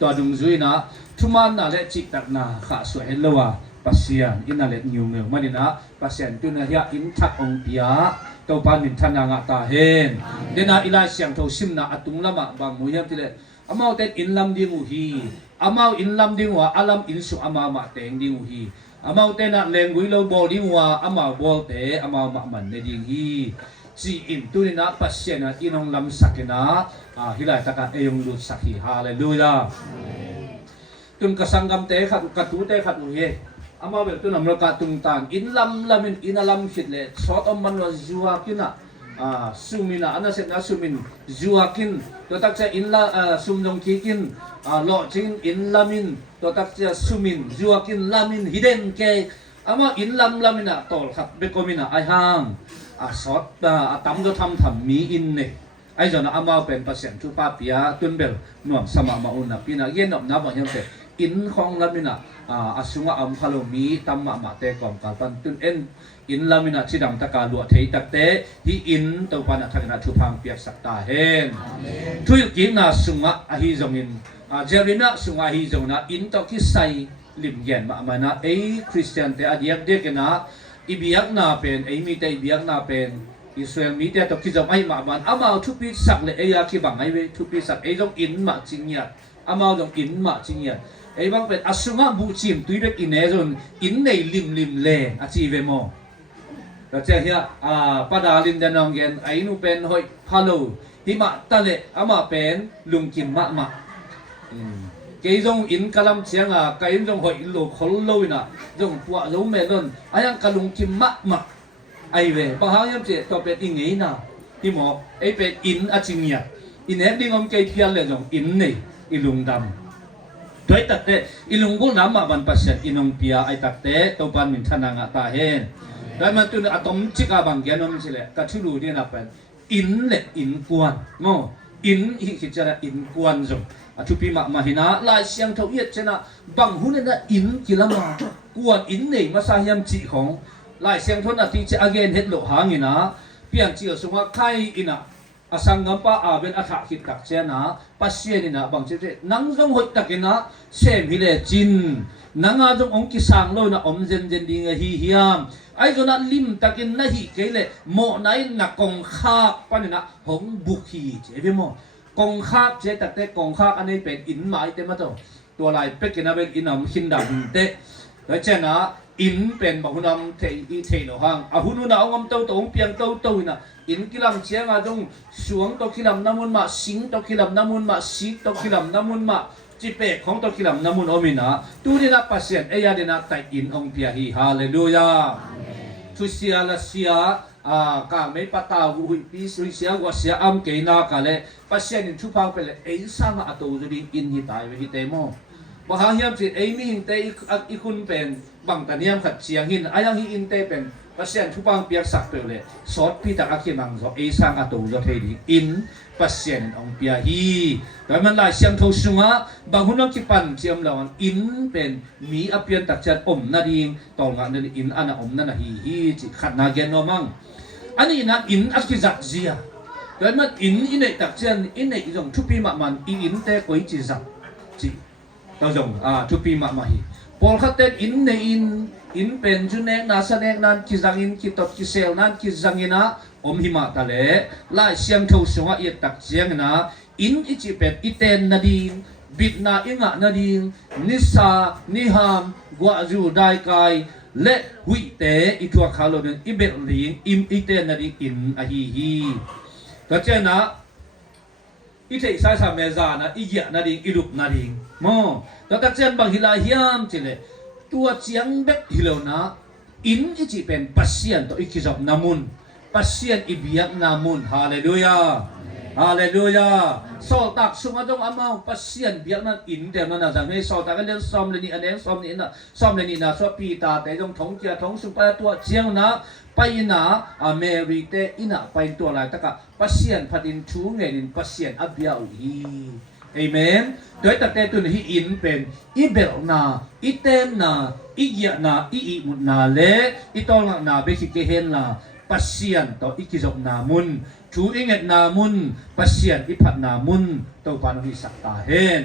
to dung zui na thuman na le chi tak na kha so hellowa pasien in na le nyu nge manina pasien tu na ya in thak ong pia to pan min thana nga ta hen dena ila siang tho sim na atung lama bang mu yam ti le amau te in lam ding u hi amau in lam ding wa alam in su ama ma teng ding u hi amau te na leng gui lo bol ding wa amau bol te amau ma man ne ding hi chi in tu ni na pasien na inong lam sakina hilai taka eyong lut sakhi hallelujah tun kasanggam te khat katu te khat u he amau bel tu nam lo ka tung tang in lam lamin in alam khit le sot om man wa juwa kina sumina ana set na sumin juakin to tak cha in la sumdong kikin lo chin in lamin to tak cha sumin juakin lamin hiden ke ama in lam lamina tol khat bekomina ai hang sot atam do tham mi in ne ai jona ama pen pasien tu pa pia tunbel nuam sama ma una pina yen nom na ba nyam te in khong lamina asunga am khalo mi tamma ma te kom kal pan tun en in lamina chidam taka lu thei takte hi in to pana thakna thu phang piak sakta hen thui ki na sunga a hi zongin jerina sunga hi zongna in to ki sai lim gen ma mana ei christian te adiak de kena ibiak na pen ei mi te ibiak na pen Israel mi te to ki zom ai ma ban amao thu pi sak le eya ki bang ai we thu pi sak ei zong in ma chingya amao zong in ma chingya ei bang pen asunga bu chim tuibek inezon in nei lim le achi ve mo ta che hia padalin danong gen ainu pen hoi phalo hima tale ama pen lungkim ma ke jong in kalam chianga kai jong hoi lo khol lo ina jong puwa lo me non ayang kalungkim ma ai ve pa ha yam che to pe ingei na hi mo ei pe in achingya in he ding om ke pial le jong in nei ilung dam doi tak te ilung gul nama ban pasien inong pia ai tak te to pan min thana nga ta hen dai man tu atom chika bang genom sile ka thulu ni na pen in le in kwan ngo in hi khichara in kwan jong athupi ma mahina la siang tho yet chena bang hu na in kilama kwan in nei ma sa hiam chi khong lai siang thon ati che again het lo hangina pian chi sunga khai ina asangam pa aben atha khit tak chena pasien ina bang che nang jong hoi takina sem hi le chin nanga jong ong ki sang lo na om jen ding hi hiam ai jona lim takin na hi kele mo nai na kong kha panina hong buk hi che be mo kong kha che takte kong kha anei pen in mai te ma to to lai pekina ben inam hindam te da chena in pen ba hunam thei no hang a hunu na ongam to ong piang to ina in kilam chianga jong suang to kilam namun ma sing to kilam namun ma si to kilam namun ma chi pe khong to kilam namun omina tu dina pasien eya dina tai in ong pia hi hallelujah tu sia la sia ka me pata hu pi sia wa sia am ke na ka le pasien in thu phang pe le ei sang a to ri in hi tai we hi te mo ba ha hiam chi ei mi hin te i kun pen bang taniam khat chiang hin ayang hi in te pen pasien thu phang piak sak pe le sot pi tak a ki mang zo ei sang a to zo thei di in pasien ong pia hi dai man lai siang tho sunga bang hunam ki pan chiam lawan in pen mi apian tak chat om na ding tol nga ne in ana om na hi chi khat na gen no mang ani na in aski zat zia dai man in nei tak chen in nei jong thu pi ma man in te koi chi zat chi to jong thu pi ma hi pol khat te in nei in pen chu nek na sa nek nan ki zang in ki tot ki sel nan ki zangina om hima ta le lai siang tho sunga i tak chiang na in ichi pet iten na ding bit na inga na ding nisa niham gwa ju dai kai le hui te i thua khalo den i bet ling im iten na ding in a hi ta chena i thei sai sa me za na i ya na ding i rup na ding mo ta chen bang hila hiam chile tua chiang bek hilo na in ichi pen pasien to ikizop namun pasien ibiak namun hallelujah hallelujah so tak sunga dong amau pasien biak nan in dem na jang he so tak len som le ni anen som ni na som le ni na so pi ta te dong thong kia thong su pa tua chiang na pai na mary te ina pai to la taka pasien phatin thu nge nin pasien abia u hi เอเมนโดยตักแต่ตุนฮีอินเป็นอีเบลนาอีเตนนาอีเยนาอีมุนาเลอีตองนาเบคิเกเฮนนาปัสเซียนต่ออีกิจกนามุนชูอิงเงนามุนปัสเซียนอีพัดนามุนตัวปานหิสักตาเฮน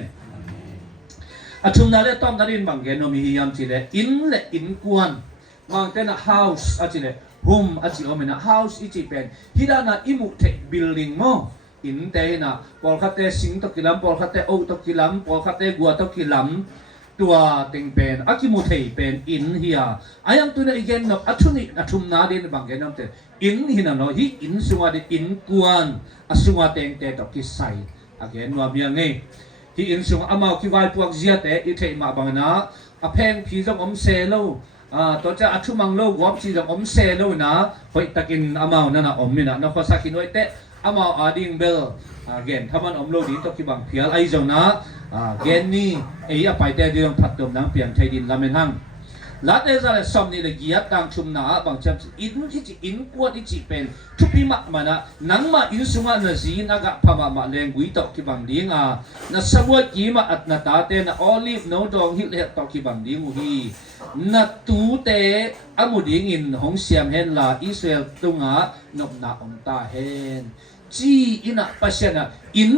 อาชุมนาเลต้อมนารินบังเกนโนมีฮิยามจิเลอินเลอินกวนมังเตนะ house อาจิเล home อาจิโอเมนะ house อีจิเป็นฮิดานาอิมุเท building โมอินเตนะปอลคัตเตสิงตกิลัมปอลคัตเตโอตกิลัมปอลคัตเตกัวตกิลัมตัวเต็งเป็นอากิมุเทเป็นอินเฮียอายังตัวนี้อีกเนาะอาชุนิอาชุมนาเดนบังเกนโนเตอินฮินาโนฮิอินสุงาเดอินกวนอาสุงาเตงเตตกิไซอาเกนว่าเมียงเงที่อินสุงอามาคิวายพวกเจียเตอิเทมาบังนะอาเพงพีจงอมเซโลตัวจะอาชุมังโลวอบจีจงอมเซโลนะหอยตะกินอามานั่นนะอมนี่นะนกภาษาคินไว้เตอามาอาดิงเบลเกนถ้ามันอมโลดีตกิบังเพียลไอจงนะเกนนี่ไอ้ยาไปแต่เดือนพัดดมนังเปลี่ยนไทยดินลาเมนหังลัดเอซาเลสอมนี่เลยเกียบดังชุมนาบางเจ้าอินที่จีอินกวนที่จีเป็นทุกปีมามานะนังมาอินสุงานะจีนักพม่ามาเลงกุยตอกที่บางดีงานะสมุทรกีมาอัตนาตาเตนะออลิฟโนดองฮิเลตอกที่บางดีงูฮีนะตูเตอมุดิงินของเสียมเฮนลาอิสราเอลตุงานบนาอมตาเฮนจีอินะปัชนะอิน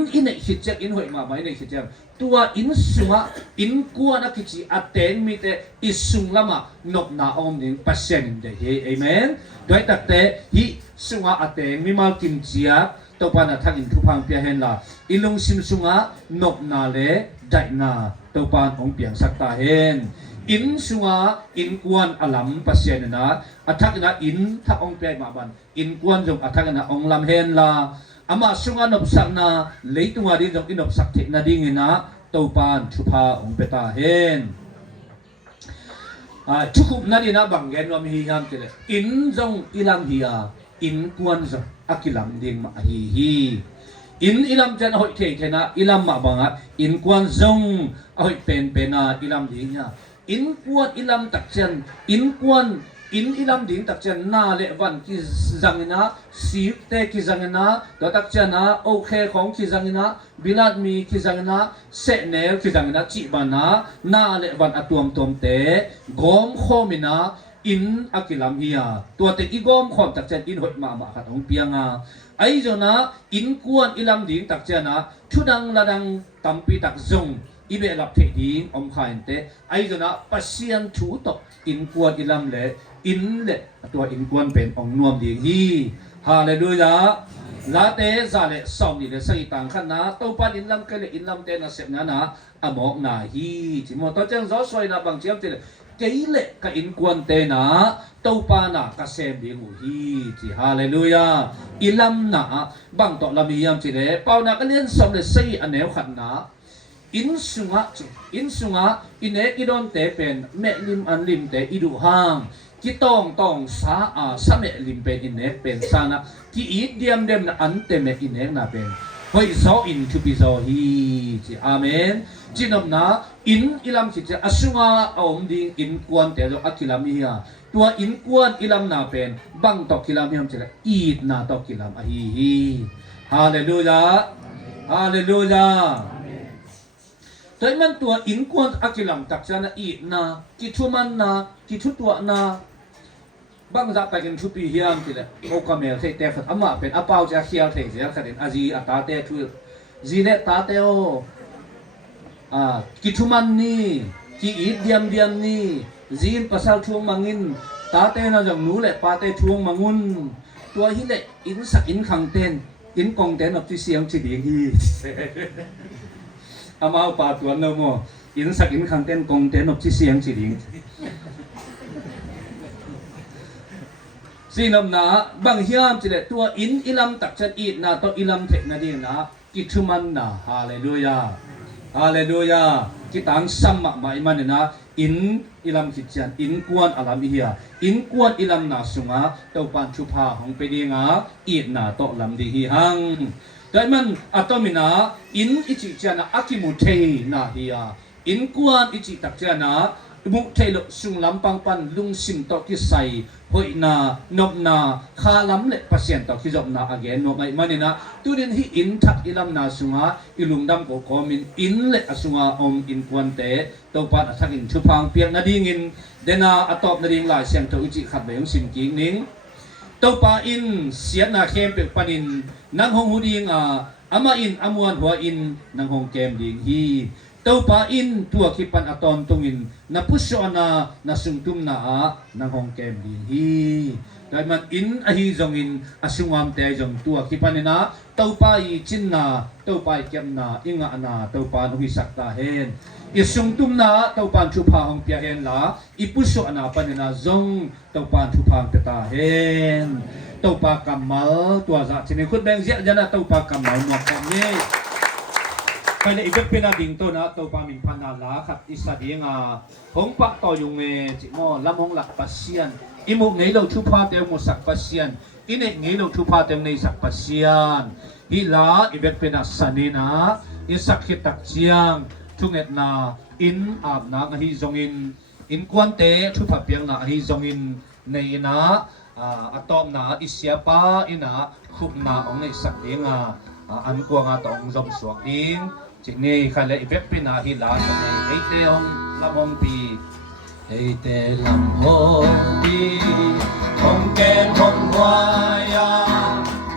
หิจอินหอยมาไม่ในหิจตัวอินสุงะอินกัวนักจีอัตเตนมีแต่อิสุงละมานบนาอมนิงปัชนินเดเฮเอเมนโดยตักแต่ฮิสุงะอัตเตนมีมากินเจียตัวปานะทักอินทุพังเปียเฮนลาอิลงซิมสุงะนบนาเลไดนาตัวปานองเปียงสักตาเฮนอินสุงะอินกวนอลัมปัชยนะอัทักนะอินทักองเปียมาบันอินกวนจงอัทักนะองลำเฮนลาอามาสุงานบสักนาเลยตัวดีจงอินบสักเทนาดิ่งนะตัวปานชุพาองเปตาเฮนชุกุบนาดีนะบังเกนว่ามียามเจเลอินจงอิลัมฮียอินกวนจงอากิลัมดิ่งมาฮีอินอิลัมจันหอยเทเทนะอิลัมมาบังอินกวนจงหอยเป็นนาอิลัมดิ่งเนี่ยอินกวนอิลัมตักจันอินกวนอินอิลัมดิ่งตักจันนาเลวันกิจังนะสีเตกิจังนะตัวตักจันนะโอเคของกิจังนะบิลาดมีกิจังนะเซเนลกิจังนะจิบานะนาเลวันอตัวมตมเตกอมโคมินะอินอากิลัมเฮียตัวเตกิกอมโคมตักจันอินหอยมาขัดของเปียงไอจงนะอินกวนอิลัมดิ่งตักจันนะชุดังละดังตัมปีตักจงอีเบลับเทดีอมขายเตไอจงนะปัสเซียนถูตกอินกวนอิลัมเลอินเลตัวอินกวนเป็นองนวมดีฮีฮาเลลูยาลาเตซาเลสอมนี่เลสัยตังขันนะตัวปันอินลัมเกเลอินลัมเตนะเสพนะนะอมอกนาฮีจิมอตัวจังซอสวยนะบางเจียมเตเลเกยเลกอินกวนเตนะตัวปานะกเซมดีงูฮีจิฮาเลลูยาอิลัมนะบางตัวลามียามเจเลเป้านะก็เลียนสอมเลสัยอันแนวขันนะอินสุงะอินเอกิดอนเตเป็นเมลิมอันลิมเตอิดุฮังกิต้องสาเมลิมเป็นอินเนเป็นสานะกิอีเดียมเดมนะอันเตเมอินเนนะเป็นเฮ้ยโซอินทูปิโซฮีจิอาเมนจินอมนะอินอิลัมจิจะอสุงะอมดิงอินกวนเตโลอักิลามิฮะตัวอินกวนอิลัมนาเป็นบังตอกิลามิฮะจะอีดนาตอกิลามฮีฮาเลลูยาฮาเลลูยาแต่มันตัวอินกวนอากิลัมตักจานะอีนะกิทุมันนะกิทุตัวนะบางจะไปกันทุปีเฮียมทีละโอกาเมลเทเตฟัดอามาเป็นอาเปาจะเขียวเทเสียขัดอาจีอาตาเตทุจีเนตาเตโอกิทุมันนี่กิอีเดียมนี่จีนภาษาช่วงมังินตาเตนะจังนู้แหละปาเตช่วงมังุนตัวฮิเลอินสักอินขังเตนอินกองเตนอภิเสียงจีดีฮีอามาปาตัวโนโมอินสักอินขังเต้นกงเต้นอบที่เสียงจีดิงสีน้ำหนาบางเฮียมจีเลตัวอิลัมตักจัดอีนาตัวอิลัมเทนาดีนะกิทุมันนะฮาเลลูยาฮาเลลูยากิตังสัมมาไม่มันนะอิลัมกิจันอินกวนอลัมเฮียอินกวนอิลัมนาสุงะตัวปันชุพาของไปดีงาอีนาโตลัมดีฮีหังแต่มันอัตมินาอินอิจิจานะอากิมุเทนาฮียอินกวนอิจิตักจานะ มุเทลสุงลำปังปันลุงสิมตอกที่ใส่หอยนานบนาคาลำเละเปอร์เซ็นต์ตอกที่จบนาอเกนนบไม่มันนี่นะตัวนี้ที่อินทักอิลำนาสุงาอิลุงดำก็คอมินอินเละสุงาอมอินควันเตตัวปัดทักอินชุพังเปียงนาดิ่งินเดนาอตอบนาดิ่งหลายเสียงตัวอุจิขัดไปยังสิมกิ่งนิ่งตัวปาอินเสียนาเข้มเปียกปันินนังหงหูดิ่งอามาอินอมวนหัวอินนังหงเกมดิ่งฮีตัวปาอินตัวคิปันอตอนตรงอินนับพุชนาสุงตุมนานังหงเกมดิ่งฮีแต่มันอินอหิจงอินอสุงามเตจงตัวคิปันนะตัวปาอิจินนาตัวปาเกมนาอิงานาตัวปานุหิสักตาเฮนอิสุงตุมนาตัวปานชุพาหงเปียเฮนละอิปุชนาปันนะจงตัวปานชุพาเปตาเฮนตัวปากำมัลตัวจะที่นี่คุณแบงเสียจนะตัวปากำมัลหมอกของนี้ไปในอีกเป็นอะไรตัวนะตัวปามินพันนาลาขัดอิสระดีงาหงปากต่อยุงเมจิโมลำหงหลักปัสเซียนอิมุกไงเราชุพาเตียวมุสักปัสเซียนอินเอกไงเราชุพาเตียวในสักปัสเซียนฮิลาอีกเป็นอะไรสันนินะอิสักขิตักเจียงทุกเอ็ดนาอินอาบนาฮิจงอินควันเตชุพาเปียงนาฮิจงอินในนะอะตอมนาอิเสียปาอินะคุบนาองในสักเดียงอันกวางตองจอมสวกดิงจินี่คันเลยเว็บปีนาฮิลาสันเอเตองลำมงปีเอเตลำมงปีหงแก้มหงวายา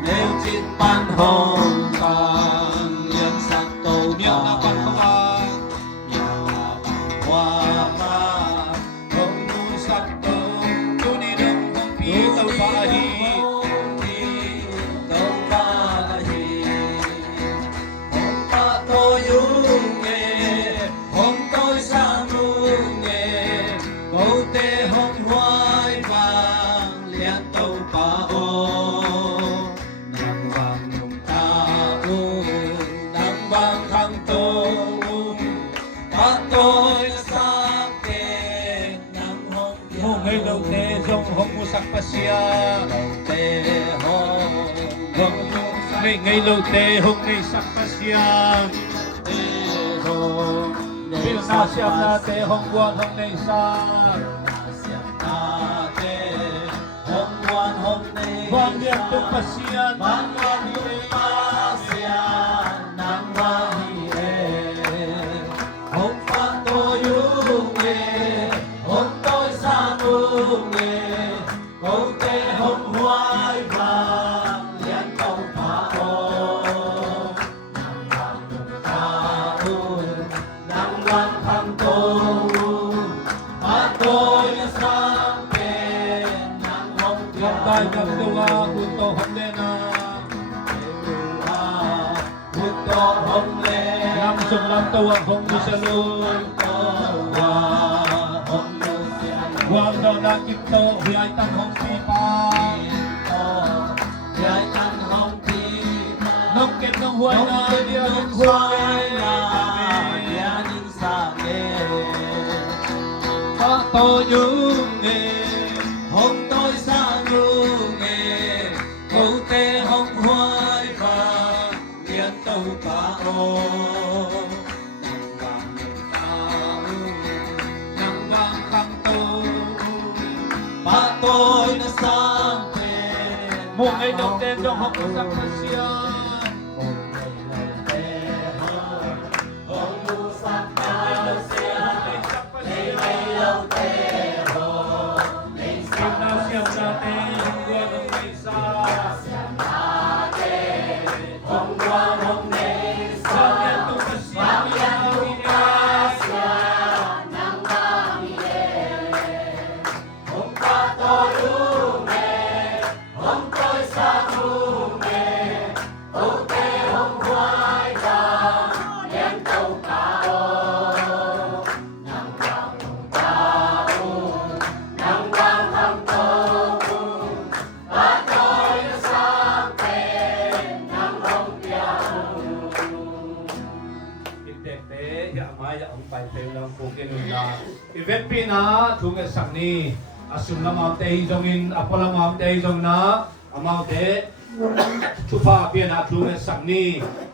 เลวจิตปันหงกางเลี้ยงสักโตเมียวนาปันขวาเมียวนาปันขวามาหงนูสักโตตุนีดงหงปีเต้าปาฮีเต้าปาฮีหงปะโตยุงเงหงโตสามุงเงโกเตหงหวายบางเลี้ยงเต้าปาโอนังวางนุ่งตาอุนังวางขังโตปะโตยสักเกนังหงหงให้เราเตจงหงมุสักปัสยาเราเตหงหงไม่ไงเราเตหงในสักปัสยาเตหงพิลนาเสียมนาเตหงวันหงในสักเสียมนาเตหงวันหงในวันเรียนตุปัสยาวันวันตุปัสยานังวาฮีเอหงปะโตยุงเอหงโตสามุงเอโกเตหงหวายบางเลี้ยงเต้าผาโอนังวางตุตาอุนังวางพังโตปะโตยสังเปนังหงยับได้กับตัวคุณโตหงเลนาคุณโตหงเลยำสุลำตัวหงมุสลุนวาหงมุสลุนวางดอกนากิโตเฮียตังหงปีปาเฮียตังหงปีปานกเก็บนกหัวนาเดียวนินหัวนาเดียวนินสาเกปะโตยุงเงหงโตสายุงเงโกเตหงหวยปาเลียนเต้าปาโอปะโตยนะสังเปมุงไอ้ดอกเด่นดอกหงสักปัสยาหงไอ้ดอกเด่นหงมุสักปัสยาในไอ้ดอกเด่นหงในสักปัสยาเตหงวัวหงในสักเสียงนาเตหงวัวหงในสักยันตุปัสยายันตุปัสยานังวามิเอหงปะโตยุงเมหงโตสามุงเมโกเตหงหวายบางเลี้ยงเต้าปาโอนังวางนุ่งตาอุนังวางพังโตปะโตยสังเปนังหงเปียเด็กเตะอย่ามาอย่าอมไปเตะเราโกเกนุนาอีเวปีนาทุงเอสักนี้asum lamam te jongin apolamam te jongna amau te chupa pian a thung sakni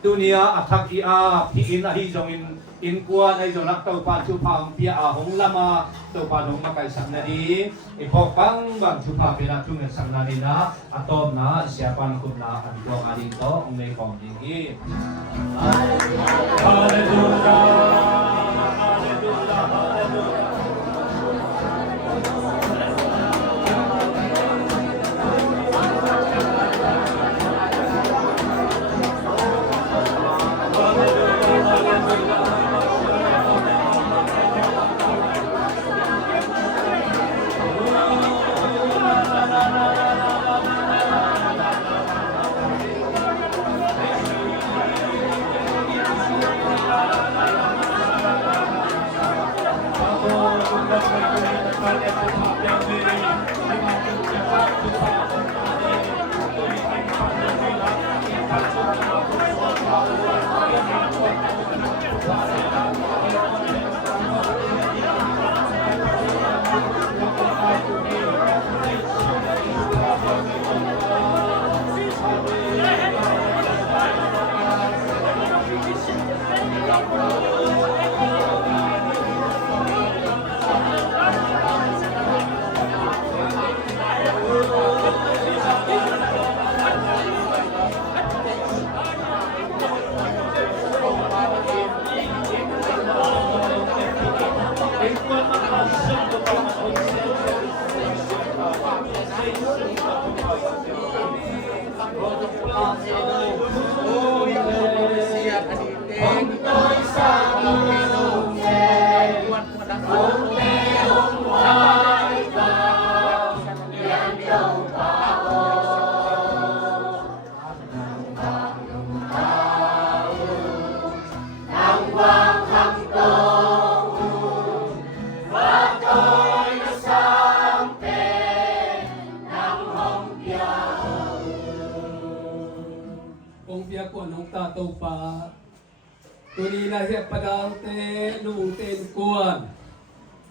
dunia athak I a hi in a hi jongin in kwa na jo nak tau pa chu pa ang pia a hong lama tau pa dong makai sang na di ipok pang bang chu pa pina tu nge sang na ni na atom na siapan kun na an dong ading to ong nei kong ding i hallelujah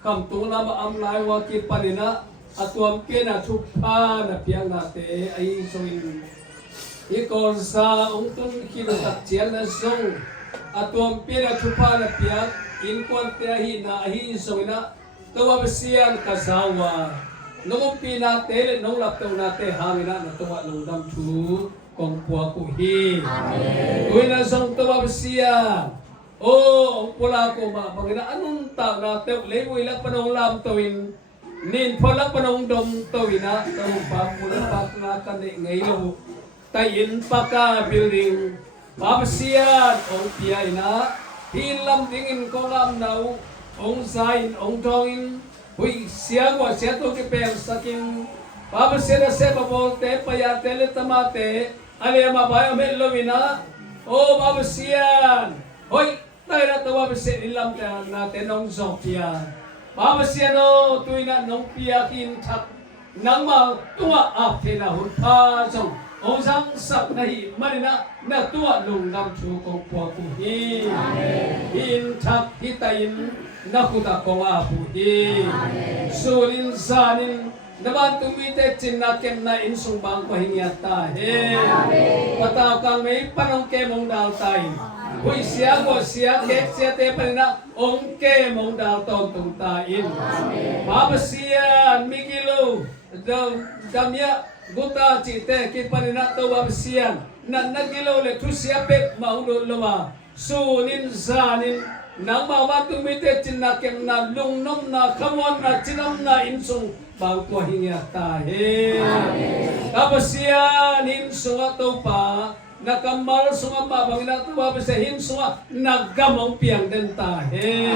คำตุลาบอำลายวากิปนินะอตวมเกนะทุพานะเปียงนาเตไอโซอินอีกอนซาองตุนคิดตักเจียนะซงอตวมเปียนะทุพานะเปียงอินควันเตหินะหิโซอินะตัวเบเซียนกะซาวานงปีนาเตเลนงลับตนาเตหามินะนะตัวลงดำทูกองปัวกุฮีอาเมนตุยนะซงตัวเบเซียpula ko ma pangina anong ta na te lewi la panong lam tawin nin pala panong dom tawina tawong pa pula pa na kani ngayo tayin pa ka building mabasiyan ong piyay na hilam dingin ko lam naw ong sain ong tongin huy siya to kiper sakin mabasiyan na se babolte payatele tamate aliyama bayo melowina mabasiyan hoy tayo na tawa bese ilam ka natin ng Sophia. Mabasya no tuwi na nung piyakin tak nang matuwa ape na hulpa song ong sak na hi manina na tuwa nung namchu kong puwakuhi. Hin tak hitayin na kuta kong apuhi. Sulin sanin naman tumite tinakin na insung bang pahingyat tahe. Pataw kang may panong kemong daltayin. Huy siya ko siya kek siya te panina ongke mong dal tong tung tain. Mabasiyan mikilo damya guta cite ki panina to mabasiyan na nagilo le tu siya pek maulo loma sunin zanin nang mawatung mite tinakem na lungnom na kamon na tinam na insung bang ko hingya tahe. Mabasiyan insung ato pa nakamal sunga mabang natuwa sa hinsunga naggamong piang den tahe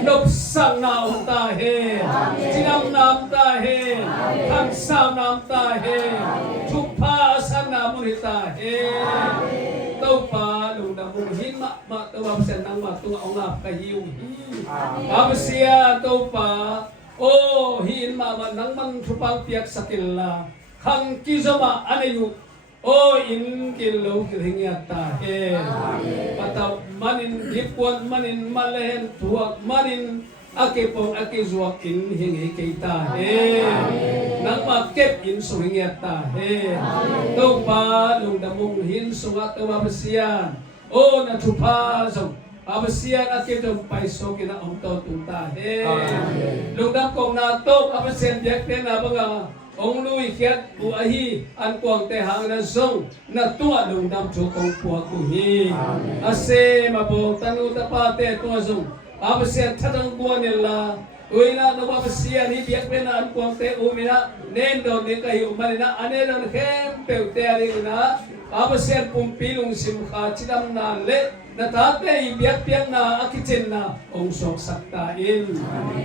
nopsang naong tahe sinam tahe hangsam nam tahe tupasan namun tahe tau pa lung namung hinma matawa sa nang matunga ongap kahiu absiya tau pa hinma nang mang tupang piak sakilla hang kizama anayu in kilo hingyata pataw manin hipwan manin malehen tuwak manin akipong akizuak in hingi kita nang makep in suhingyata to pa lung damong hin sungat mabasiyan natupasong อาบเสียนอาเกจมไปโซกินะองโตตุนตาเฮลุงดับกองนาโตอาบเสียนเบียกเตนาบังองลุยเขียดอุอาฮีอันกวางเตหางนะซงนะตัวลุงดับโชกองปัวกุฮีอาเซมาโบตันุตปาเตตัวซงอาบเสียนทัดังบัวเนลาอุยนาโนบาเสียนี่เบียกเตนาอันกวางเตอุมินะเนนโดนนี่กะฮิอุมานะอันเนดอนเข้มเปวเตอารินะอาบเสียนปุ่มปีลุงสิมขาชิดำนาเลnatate ibiak piang na akitin na ungsok saktain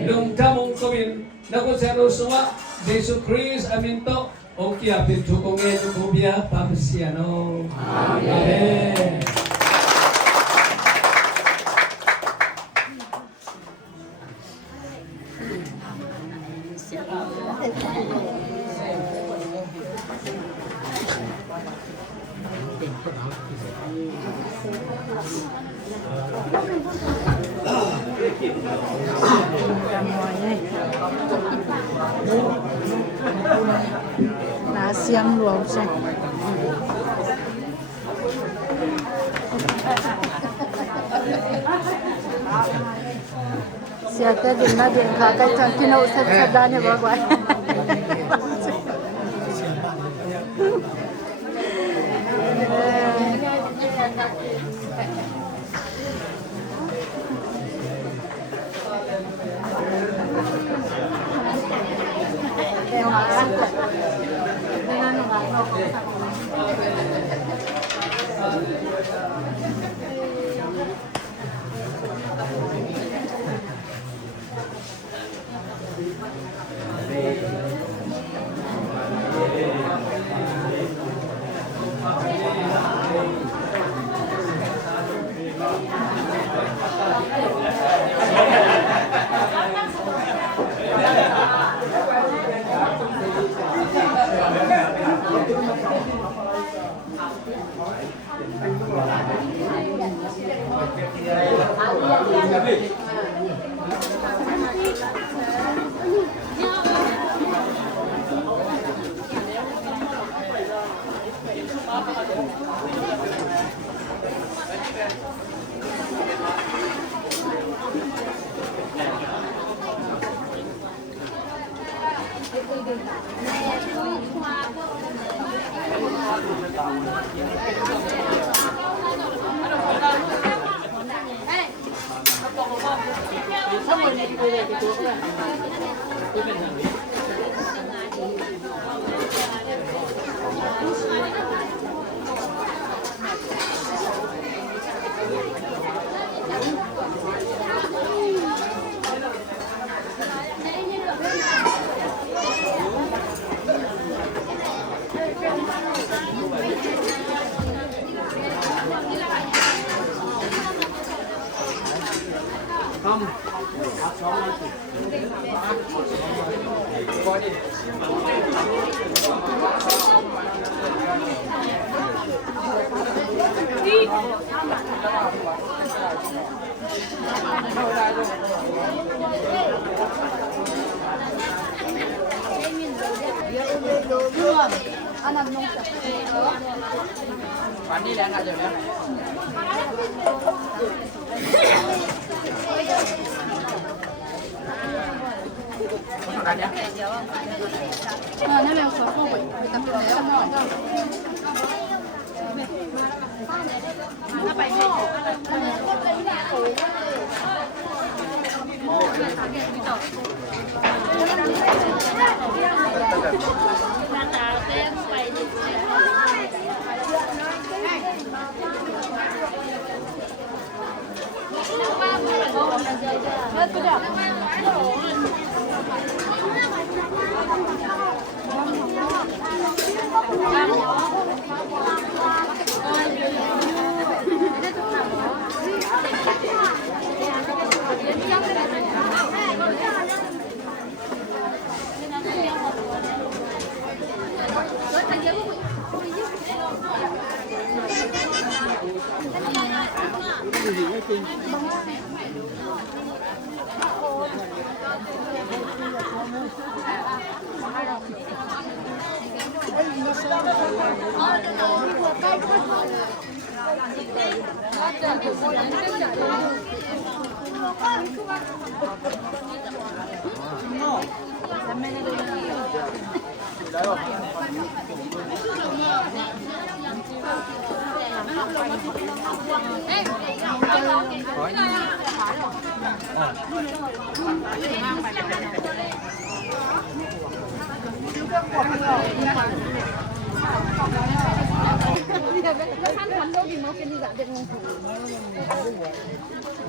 lung tamong kawin na kung sa Rosuwa Jesus Christ aminto o kiapit tukongin kubya papasiano Amen Lá xiang luộc rồi. Xia cái điện na điện khá cái thằng kia nó sẽ thật đa này quá quá.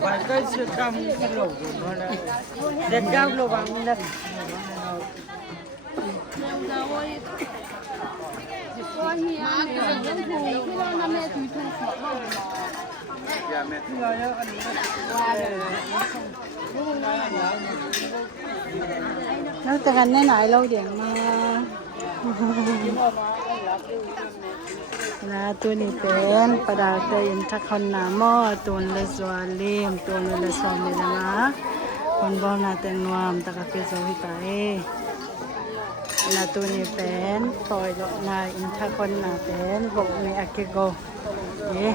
Vài cây sữa cam cái lẩu của nó là đèn cao lô bằng đất. Nó từ gần đây lại lâu điện mà làตัวนี้เป็นประดาเตยทักคนหนาหม้อตัวเลสวาเลมตัวเลสวาเมลนะคนบ่นาเตนวามตะกะเปโซฮิตาเอนาตัวนี้เป็นปล่อยดอกนาอินทักคนหนาเป็นบอกในอากิโกเอ๊ะ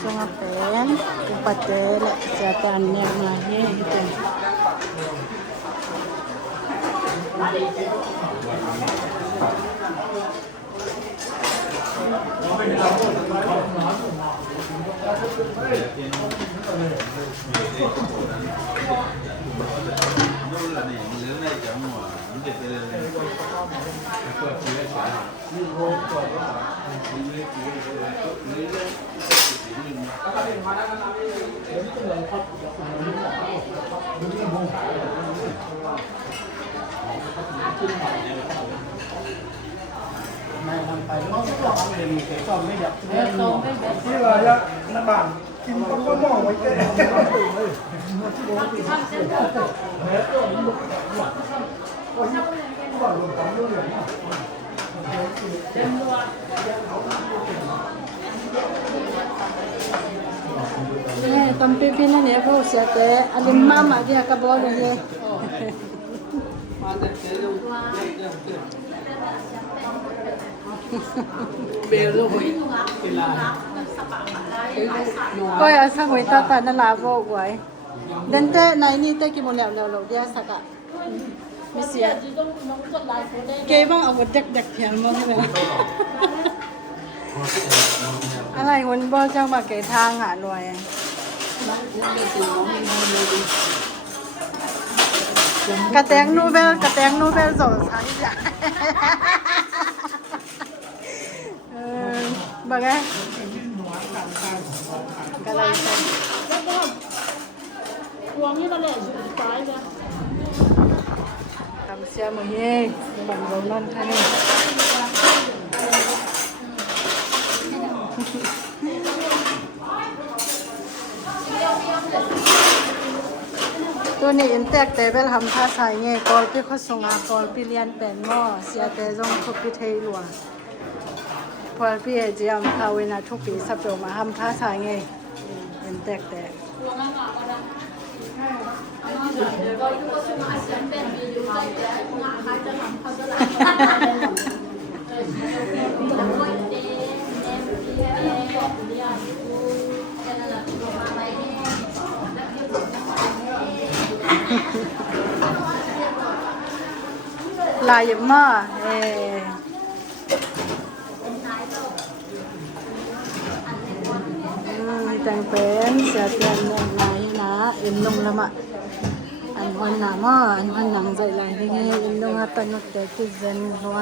Sungai pen, tempat jelek kesehatan yang lahir itu. Thế rồi đó, nó bảo kim có mỏ mấy cái. Nih, pimpinan ya bu, siapa? Alim mama dia kabur dia. Coi ở sang người ta nó là vô quậy. Đến thế này ni tới kia một lẹo lẹo lẹo dia saka. Misia. Kê bang ở một đặc đặc thiam mà thế này. อะไรคนบ่เจ้ามาเกยทางหาหน่วยกระแตงนูเบลสองสายจ้ะบังไงกะไรใช่พวงนี้ตอนแรกสุดท้ายเลยทำเสียมือเย่บังลงนั่นค่ะนี่ตัวนี้อินเตกแต่เวลทำท่าใส่เงี้ยกอลพี่เขาส่งอากอลพี่เรียนเป็นหม้อเสียแต่จงทุกพิธีหลวงพอพี่เจียมเขาเวนาทุกปีสับโจมาทำท่าใส่เงี้ยอินเตกแต่ลายหม้อแต่งเป็นเสียเตียนเนี่ยนายนะอินลงละมะอันวันหนาหม้ออันวันหนังใจลายที่นี่อินลงอัตโนมัติที่เซนหัว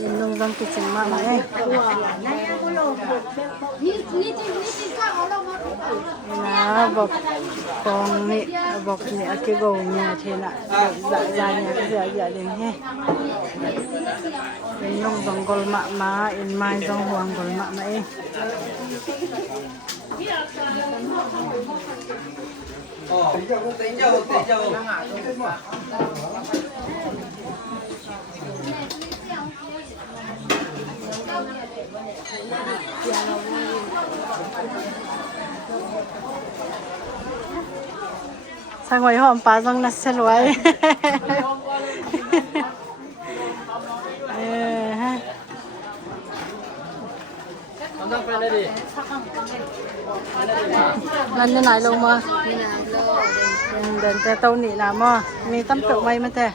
อินลงจำกิจมาไหมนะบอกกองนี่บอกนี่อากิโกเนี่ยเทน่ะใจเนี่ยก็จะอย่างนี้อินลงจงกลมาอินไม้จงห่วงกลมาไหม sang ngoài hòm pá rong nát xe lối ha lần như này luôn mà đền te tàu nị nào mà mi tắm tự mây mà te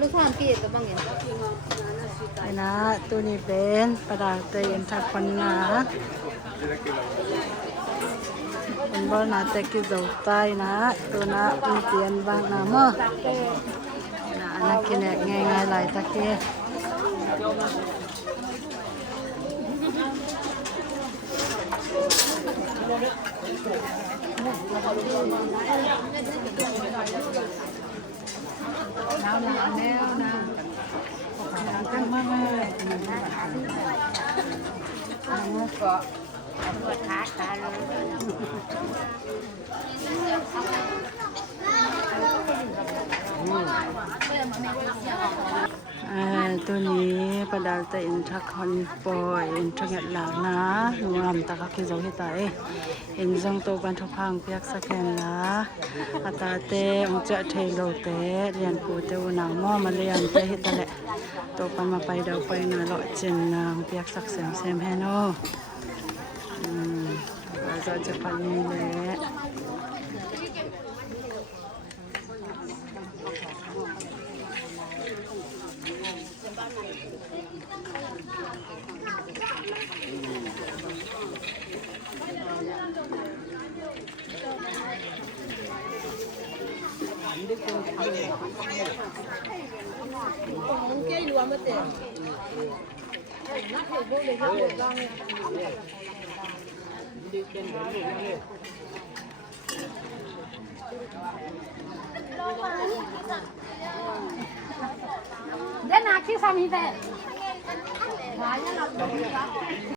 lúc hoàn kỳก็บางอย่าง นี่นะตัวนี้เป็นประดาเตยนทักคนนะเป็นบอลนาเตกิโซใต้นะตัวนะมีเตียนบางนะมั้งนะอันนั้นกินแง่ายๆหลายตะเกียตั้งมากเลยก็ปวดขาตาเลยตัวนี้ประดาลแต่อินทักคอนปอยอินทักเงหลากนะรวมตะกักกิโซฮิตาอินจงโตบันทุพังเปียกสแกนละอัตาเตองเจเทโลเตเรียนปูเตวนาหม้อมาเรียนเตฮิตาแหละโตปันมาไปเดาไปนาเลาะเจนนางเปียกสักเสียงเซมแฮโนเราจะพันนี้แหละเดี๋ยวนาคิดซ้ำอีกแต่